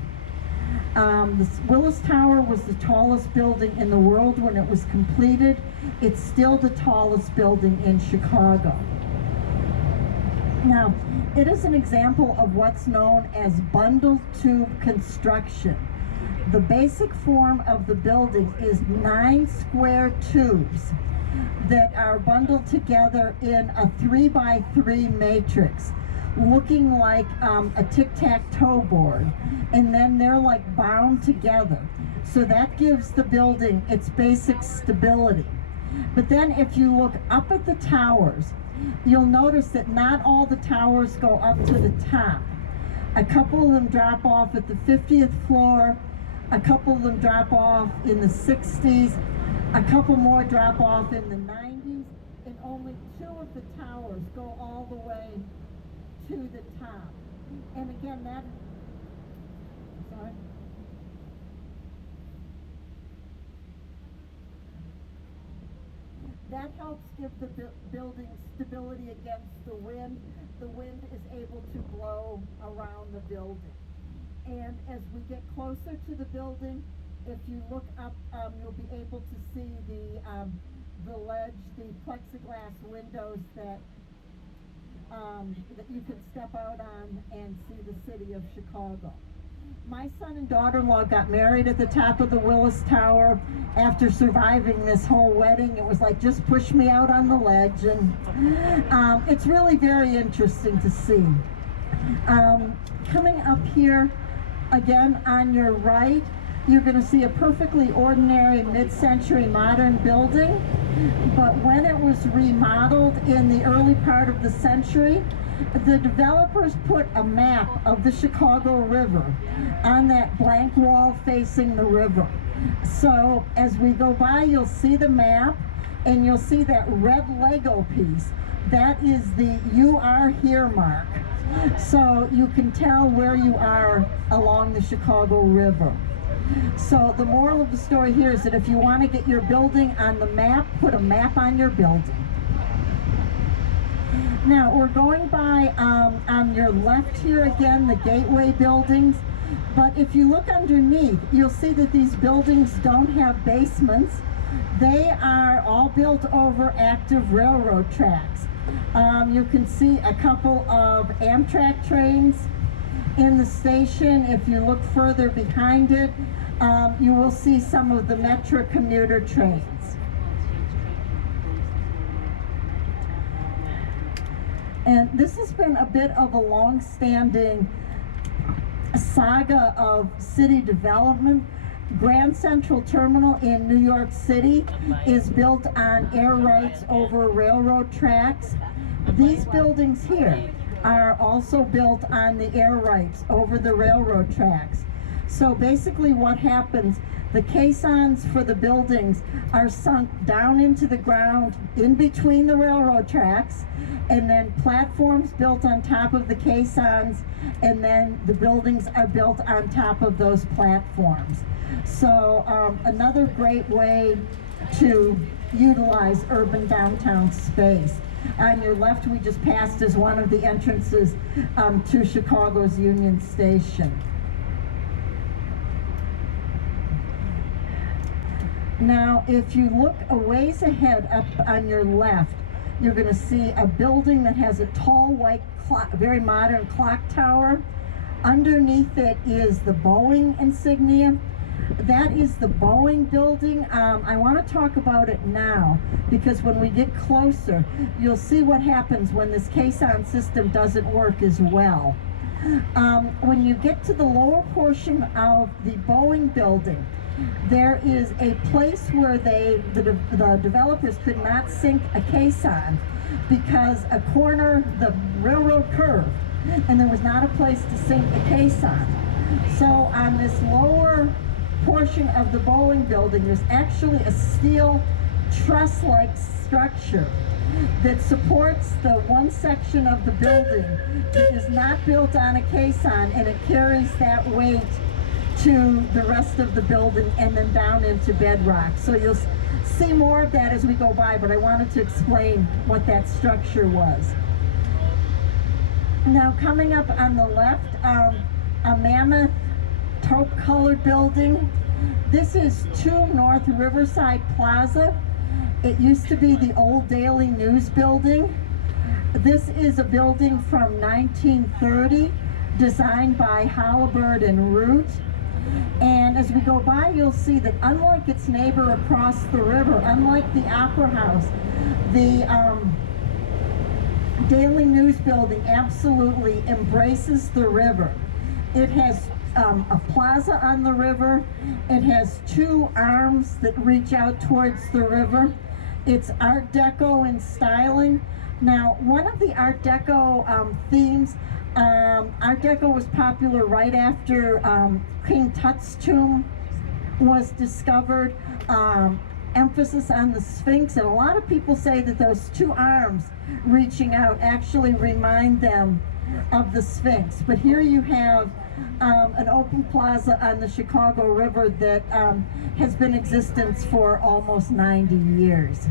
The Willis Tower was the tallest building in the world when it was completed. It's still the tallest building in Chicago. Now, it is an example of what's known as bundle tube construction. The basic form of the building is 9 square tubes that are bundled together in a 3x3 matrix, looking like a tic-tac-toe board, and then they're like bound together. So that gives the building its basic stability. But then if you look up at the towers, you'll notice that not all the towers go up to the top. A couple of them drop off at the 50th floor, a couple of them drop off in the 60s, a couple more drop off in the 90s, and only 2 of the towers go all the way to the top. And again, that helps give the building stability against the wind. The wind is able to blow around the building. And as we get closer to the building, if you look up, you'll be able to see the ledge, the plexiglass windows that you can step out on and see the city of Chicago. My son and daughter-in-law got married at the top of the Willis Tower. After surviving this whole wedding, it was like, just push me out on the ledge. And it's really very interesting to see. Coming up here, again on your right, you're going to see a perfectly ordinary mid-century modern building. But when it was remodeled in the early part of the century, the developers put a map of the Chicago River on that blank wall facing the river. So as we go by, you'll see the map. and you'll see that red Lego piece. That is the "You Are Here" mark. So you can tell where you are along the Chicago River. So the moral of the story here is that if you want to get your building on the map, put a map on your building. Now we're going by on your left here again, the gateway buildings. But if you look underneath, you'll see that these buildings don't have basements. They are all built over active railroad tracks. You can see a couple of Amtrak trains in the station. If you look further behind it, you will see some of the Metra commuter trains. And this has been a bit of a long-standing saga of city development. Grand Central Terminal in New York City is built on air rights over railroad tracks. These buildings here are also built on the air rights over the railroad tracks. So basically what happens, the caissons for the buildings are sunk down into the ground in between the railroad tracks, and then platforms built on top of the caissons, and then the buildings are built on top of those platforms. So another great way to utilize urban downtown space. On your left, we just passed as one of the entrances to Chicago's Union Station. Now, if you look a ways ahead up on your left, you're going to see a building that has a tall white clock, very modern clock tower. Underneath it is the Boeing insignia. That is the Boeing Building. I want to talk about it now because when we get closer, you'll see what happens when this caisson system doesn't work as well. When you get to the lower portion of the Boeing Building, there is a place where the developers could not sink a caisson because a corner, the railroad curved, and there was not a place to sink a caisson. So on this lower portion of the Boeing Building, there's actually a steel truss-like structure that supports the one section of the building that is not built on a caisson, and it carries that weight to the rest of the building and then down into bedrock. So you'll see more of that as we go by, but I wanted to explain what that structure was. Now coming up on the left, a mammoth taupe-colored building. This is 2 North Riverside Plaza. It used to be the old Daily News building. This is a building from 1930, designed by Halliburton and Root. And as we go by, you'll see that unlike its neighbor across the river, unlike the Opera House, the Daily News building absolutely embraces the river. It has a plaza on the river. It has 2 arms that reach out towards the river. It's Art Deco in styling. Now, one of the Art Deco themes, Art Deco was popular right after King Tut's tomb was discovered. Emphasis on the Sphinx, and a lot of people say that those 2 arms reaching out actually remind them of the Sphinx. But here you have an open plaza on the Chicago River that has been in existence for almost 90 years.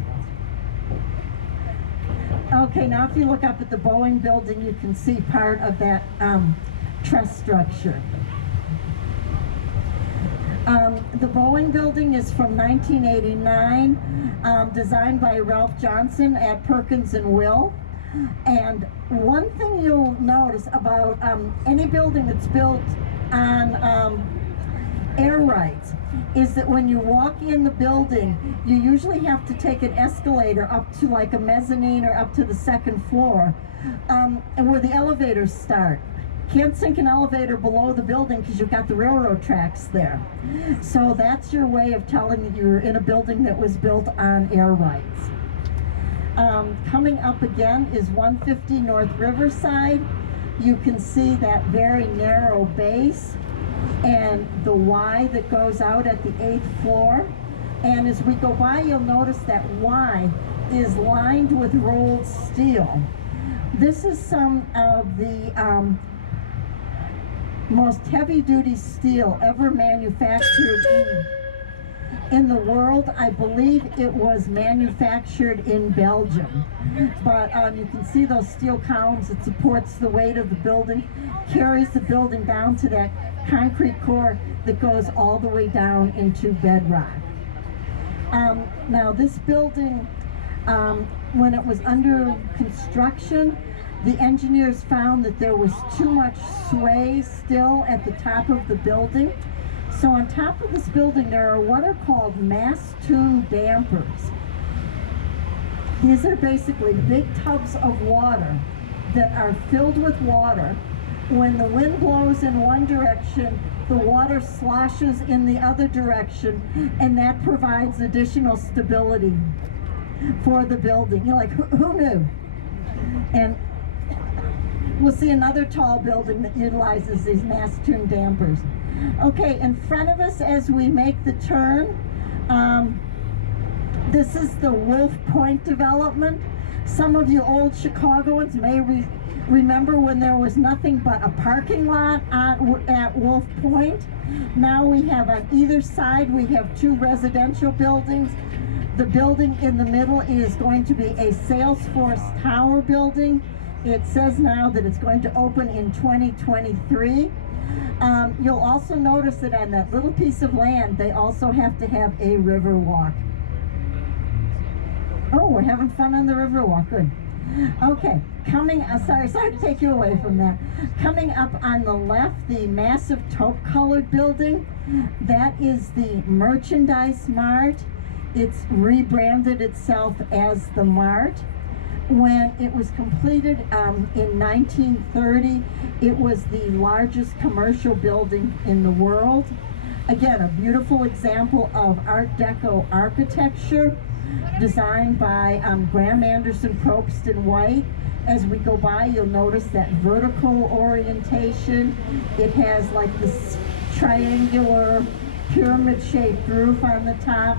Okay, now if you look up at the Boeing Building, you can see part of that truss structure. The Boeing Building is from 1989, designed by Ralph Johnson at Perkins and Will. And one thing you'll notice about any building that's built on air rights is that when you walk in the building, you usually have to take an escalator up to like a mezzanine or up to the 2nd floor, and where the elevators start. Can't sink an elevator below the building because you've got the railroad tracks there. So that's your way of telling that you're in a building that was built on air rights. Coming up again is 150 North Riverside. You can see that very narrow base and the Y that goes out at the 8th floor. And as we go by, you'll notice that Y is lined with rolled steel. This is some of the most heavy-duty steel ever manufactured in the world. I believe it was manufactured in Belgium. But you can see those steel columns. It supports the weight of the building, carries the building down to that concrete core that goes all the way down into bedrock. Now this building, when it was under construction, the engineers found that there was too much sway still at the top of the building. So on top of this building, there are what are called mass-tuned dampers. These are basically big tubs of water that are filled with water. When the wind blows in one direction, the water sloshes in the other direction, and that provides additional stability for the building. You're like, who knew? And we'll see another tall building that utilizes these mass-tuned dampers. Okay, in front of us as we make the turn, this is the Wolf Point development. Some of you old Chicagoans may remember when there was nothing but a parking lot at Wolf Point. Now we have on either side, we have two residential buildings. The building in the middle is going to be a Salesforce Tower building. It says now that it's going to open in 2023. You'll also notice that on that little piece of land, they also have to have a Riverwalk. Oh, we're having fun on the Riverwalk, good. Okay, sorry to take you away from that. Coming up on the left, the massive taupe-colored building, that is the Merchandise Mart. It's rebranded itself as the Mart. When it was completed in 1930, it was the largest commercial building in the world. Again, a beautiful example of Art Deco architecture designed by Graham Anderson, Probst and White. As we go by, you'll notice that vertical orientation. It has like this triangular pyramid-shaped roof on the top.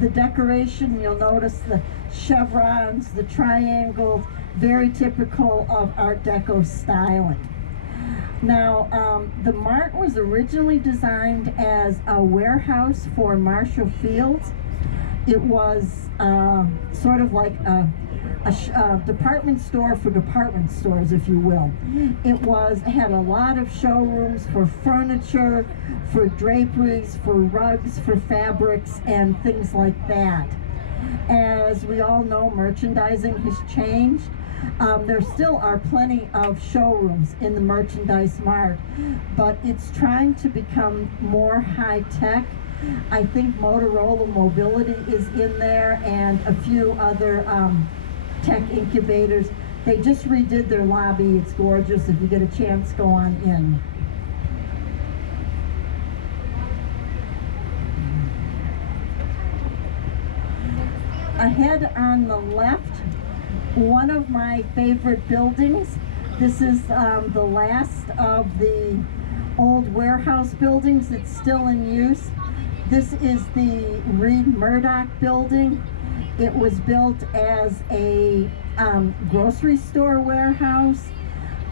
The decoration, you'll notice the chevrons, the triangles, very typical of Art Deco styling. Now, the Mart was originally designed as a warehouse for Marshall Fields. It was sort of like a department store for department stores, if you will. It had a lot of showrooms for furniture, for draperies, for rugs, for fabrics, and things like that. As we all know, merchandising has changed. There still are plenty of showrooms in the Merchandise Mart, but it's trying to become more high-tech. I think Motorola Mobility is in there and a few other tech incubators. They just redid their lobby. It's gorgeous. If you get a chance, go on in. Ahead on the left, one of my favorite buildings. This is the last of the old warehouse buildings that's still in use. This is the Reed Murdock building. It was built as a grocery store warehouse.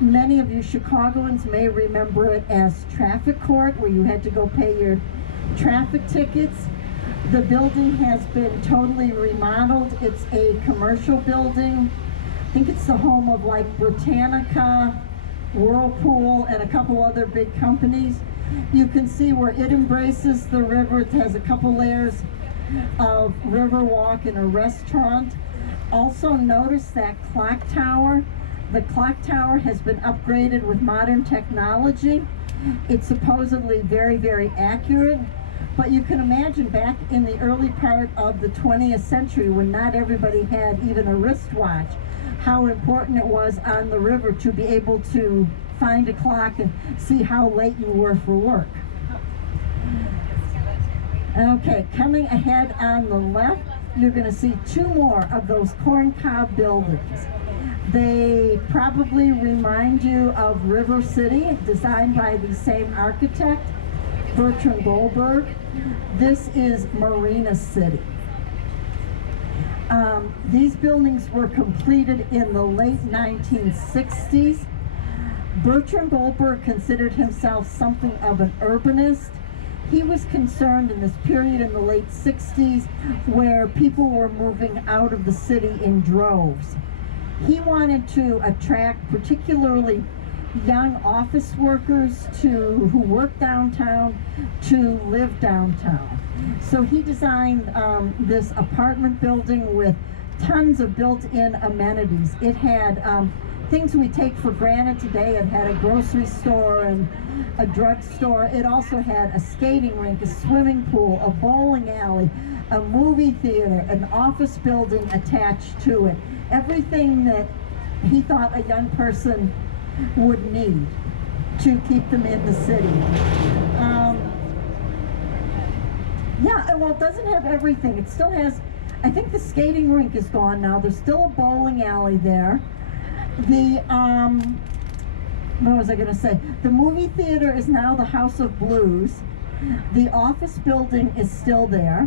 Many of you Chicagoans may remember it as Traffic Court, where you had to go pay your traffic tickets. The building has been totally remodeled. It's a commercial building. I think it's the home of like Britannica, Whirlpool, and a couple other big companies. You can see where it embraces the river. It has a couple layers of Riverwalk and a restaurant. Also notice that clock tower. The clock tower has been upgraded with modern technology. It's supposedly very, very accurate. But you can imagine back in the early part of the 20th century, when not everybody had even a wristwatch, how important it was on the river to be able to find a clock and see how late you were for work. Okay, coming ahead on the left, you're going to see two more of those corncob buildings. They probably remind you of River City, designed by the same architect. Bertrand Goldberg. This is Marina City. These buildings were completed in the late 1960s. Bertrand Goldberg considered himself something of an urbanist. He was concerned in this period in the late 60s where people were moving out of the city in droves. He wanted to attract particularly young office workers who work downtown to live downtown. So he designed this apartment building with tons of built-in amenities. It had things we take for granted today. It had a grocery store and a drugstore. It also had a skating rink, a swimming pool, a bowling alley, a movie theater, an office building attached to it. Everything that he thought a young person would need to keep them in the city. Yeah, well, it doesn't have everything. It still has, I think the skating rink is gone now. There's still a bowling alley there. The, what was I going to say? The movie theater is now the House of Blues. The office building is still there.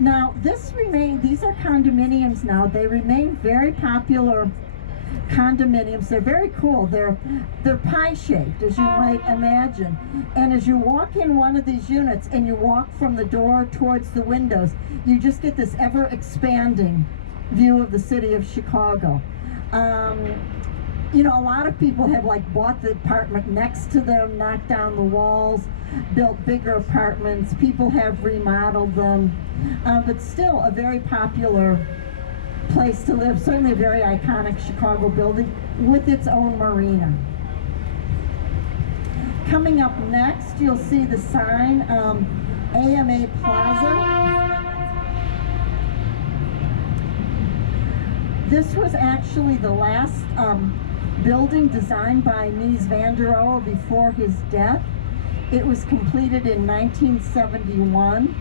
Now, these are condominiums now. They remain very popular condominiums. They're very cool. They're pie-shaped, as you might imagine. And as you walk in one of these units and you walk from the door towards the windows, you just get this ever-expanding view of the city of Chicago. You know, a lot of people have bought the apartment next to them, knocked down the walls, built bigger apartments. People have remodeled them, but still a very popular place to live. Certainly a very iconic Chicago building with its own marina. Coming up next, you'll see the sign, AMA Plaza. This was actually the last building designed by Mies van der Rohe before his death. It was completed in 1971.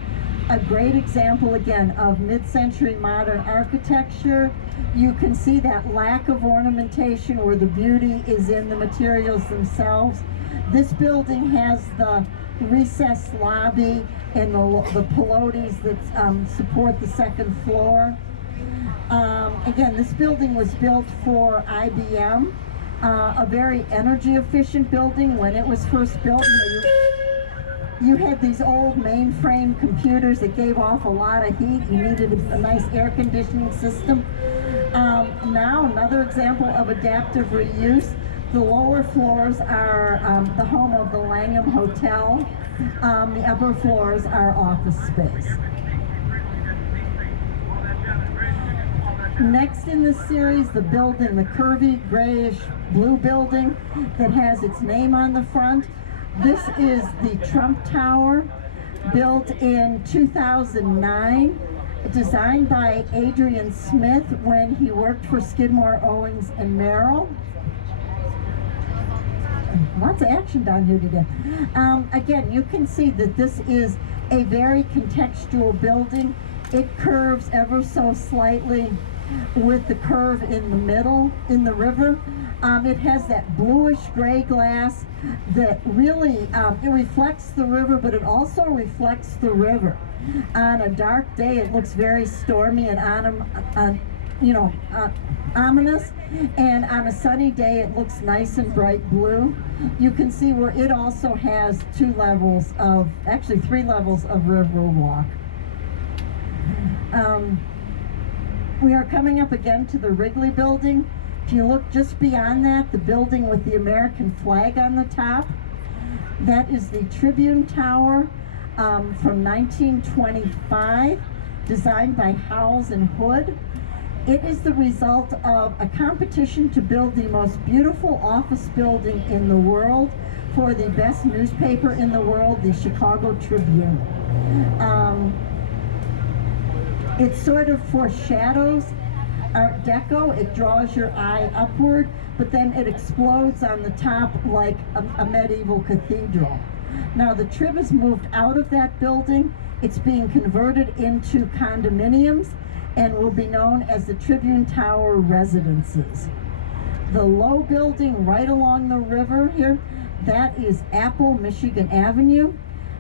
A great example, again, of mid-century modern architecture. You can see that lack of ornamentation where the beauty is in the materials themselves. This building has the recessed lobby and the pilotis that support the second floor. Again, this building was built for IBM, a very energy efficient building. When it was first built, you had these old mainframe computers that gave off a lot of heat. You needed a nice air conditioning system. Now, another example of adaptive reuse. The lower floors are the home of the Langham Hotel. The upper floors are office space. Next in this series, the building, the curvy grayish blue building that has its name on the front. This is the Trump Tower, built in 2009, designed by Adrian Smith when he worked for Skidmore, Owings and Merrill. Lots of action down here today. Again, you can see that this is a very contextual building. It curves ever so slightly with the curve in the middle, in the river. It has that bluish gray glass that really, it reflects the river, but it also reflects the river. On a dark day, it looks very stormy and ominous, and on a sunny day, it looks nice and bright blue. You can see where it also has three levels of Riverwalk. We are coming up again to the Wrigley Building. If you look just beyond that, the building with the American flag on the top, that is the Tribune Tower from 1925, designed by Howells and Hood. It is the result of a competition to build the most beautiful office building in the world for the best newspaper in the world, the Chicago Tribune. It sort of foreshadows Art Deco. It draws your eye upward, but then it explodes on the top like a medieval cathedral. Now the Trib has moved out of that building. It's being converted into condominiums and will be known as the Tribune Tower Residences. The low building right along the river here, that is Apple Michigan Avenue.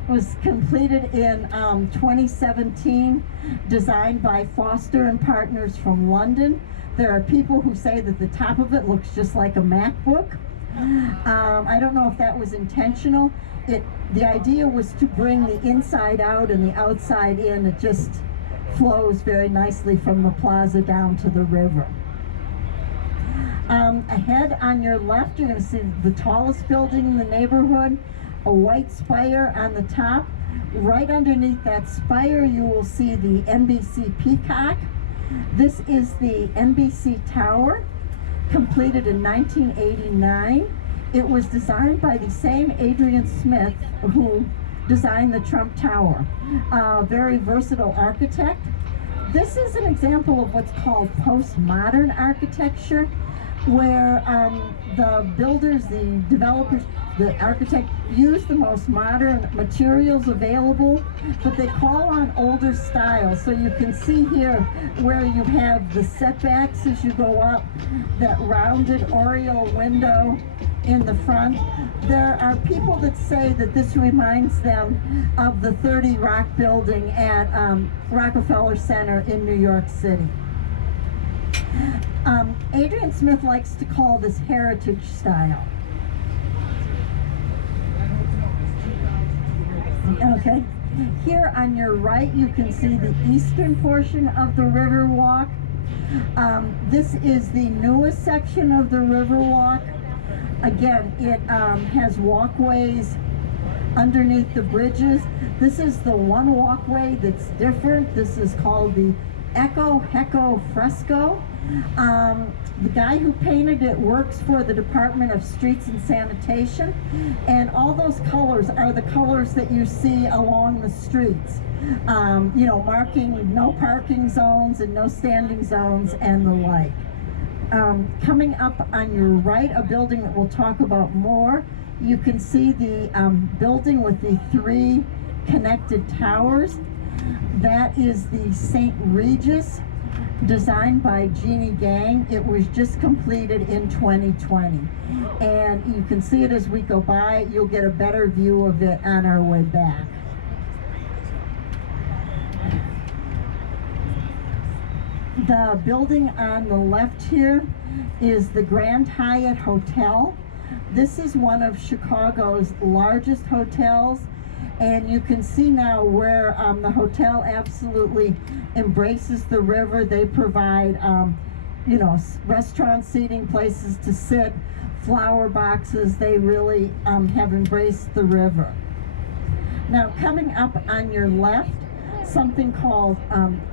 was completed in 2017, designed by Foster and Partners from London. There are people who say that the top of it looks just like a MacBook. I don't know if that was intentional. The idea was to bring the inside out and the outside in. It just flows very nicely from the plaza down to the river. Ahead on your left, you're going to see the tallest building in the neighborhood, a white spire on the top. Right underneath that spire, you will see the NBC Peacock. This is the NBC Tower, completed in 1989. It was designed by the same Adrian Smith who designed the Trump Tower. Very versatile architect. This is an example of what's called postmodern architecture, where the builders, the developers, the architect use the most modern materials available, but they call on older styles. So you can see here where you have the setbacks as you go up, that rounded oriel window in the front. There are people that say that this reminds them of the 30 Rock building at Rockefeller Center in New York City. Adrian Smith likes to call this heritage style. Okay, here on your right you can see the eastern portion of the Riverwalk. This is the newest section of the Riverwalk. Again, it has walkways underneath the bridges. This is the one walkway that's different. This is called the Echo Hecco Fresco. The guy who painted it works for the Department of Streets and Sanitation, and all those colors are the colors that you see along the streets. You know, marking no parking zones and no standing zones and the like. Coming up on your right, a building that we'll talk about more, you can see the building with the 3 connected towers. That is the St. Regis, designed by Jeannie Gang. It was just completed in 2020. And you can see it as we go by. You'll get a better view of it on our way back. The building on the left here is the Grand Hyatt Hotel. This is one of Chicago's largest hotels, and you can see now where the hotel absolutely embraces the river. They provide, you know, restaurant seating, places to sit, flower boxes. They really have embraced the river. Now, coming up on your left, something called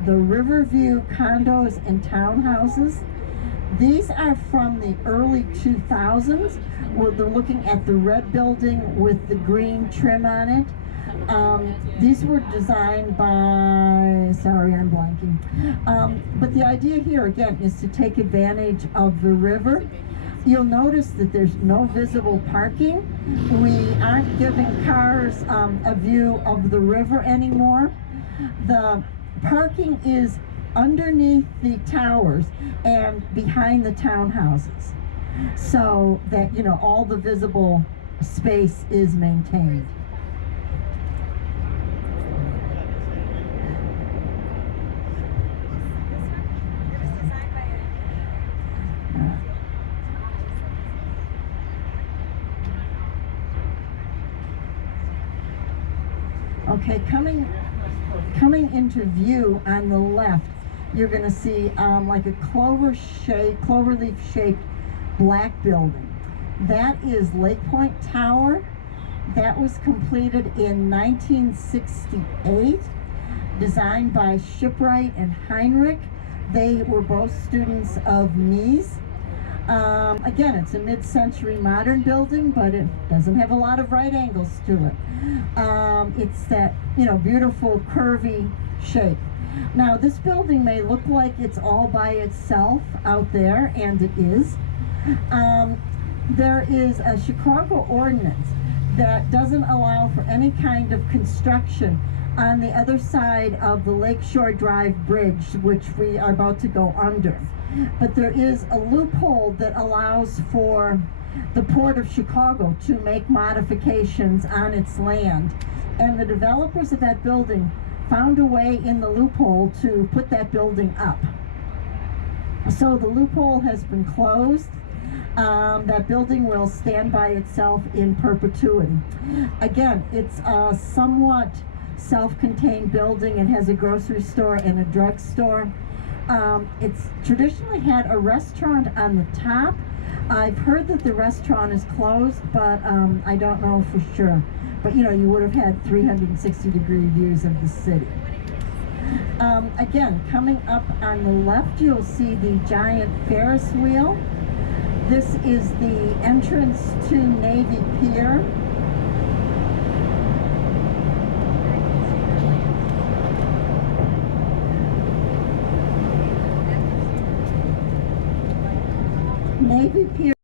the Riverview Condos and Townhouses. These are from the early 2000s, where they're looking at the red building with the green trim on it. These were designed by, sorry, I'm blanking. But the idea here, again, is to take advantage of the river. You'll notice that there's no visible parking. We aren't giving cars a view of the river anymore. The parking is underneath the towers and behind the townhouses, so that, you know, all the visible space is maintained. Okay, coming into view on the left, you're going to see like a cloverleaf shaped black building. That is Lake Point Tower. That was completed in 1968, designed by Shipwright and Heinrich. They were both students of Mies. Again, it's a mid-century modern building, but it doesn't have a lot of right angles to it. It's that, you know, beautiful curvy shape. Now, this building may look like it's all by itself out there, and it is. There is a Chicago ordinance that doesn't allow for any kind of construction on the other side of the Lakeshore Drive Bridge, which we are about to go under. But there is a loophole that allows for the Port of Chicago to make modifications on its land And the developers of that building found a way in the loophole to put that building up. So the loophole has been closed. That building will stand by itself in perpetuity. Again, it's a somewhat self-contained building. It has a grocery store and a drugstore. It's traditionally had a restaurant on the top. I've heard that the restaurant is closed, but I don't know for sure. But you know, you would have had 360-degree views of the city. Again, coming up on the left, you'll see the giant Ferris wheel. This is the entrance to Navy Pier. Navy Pier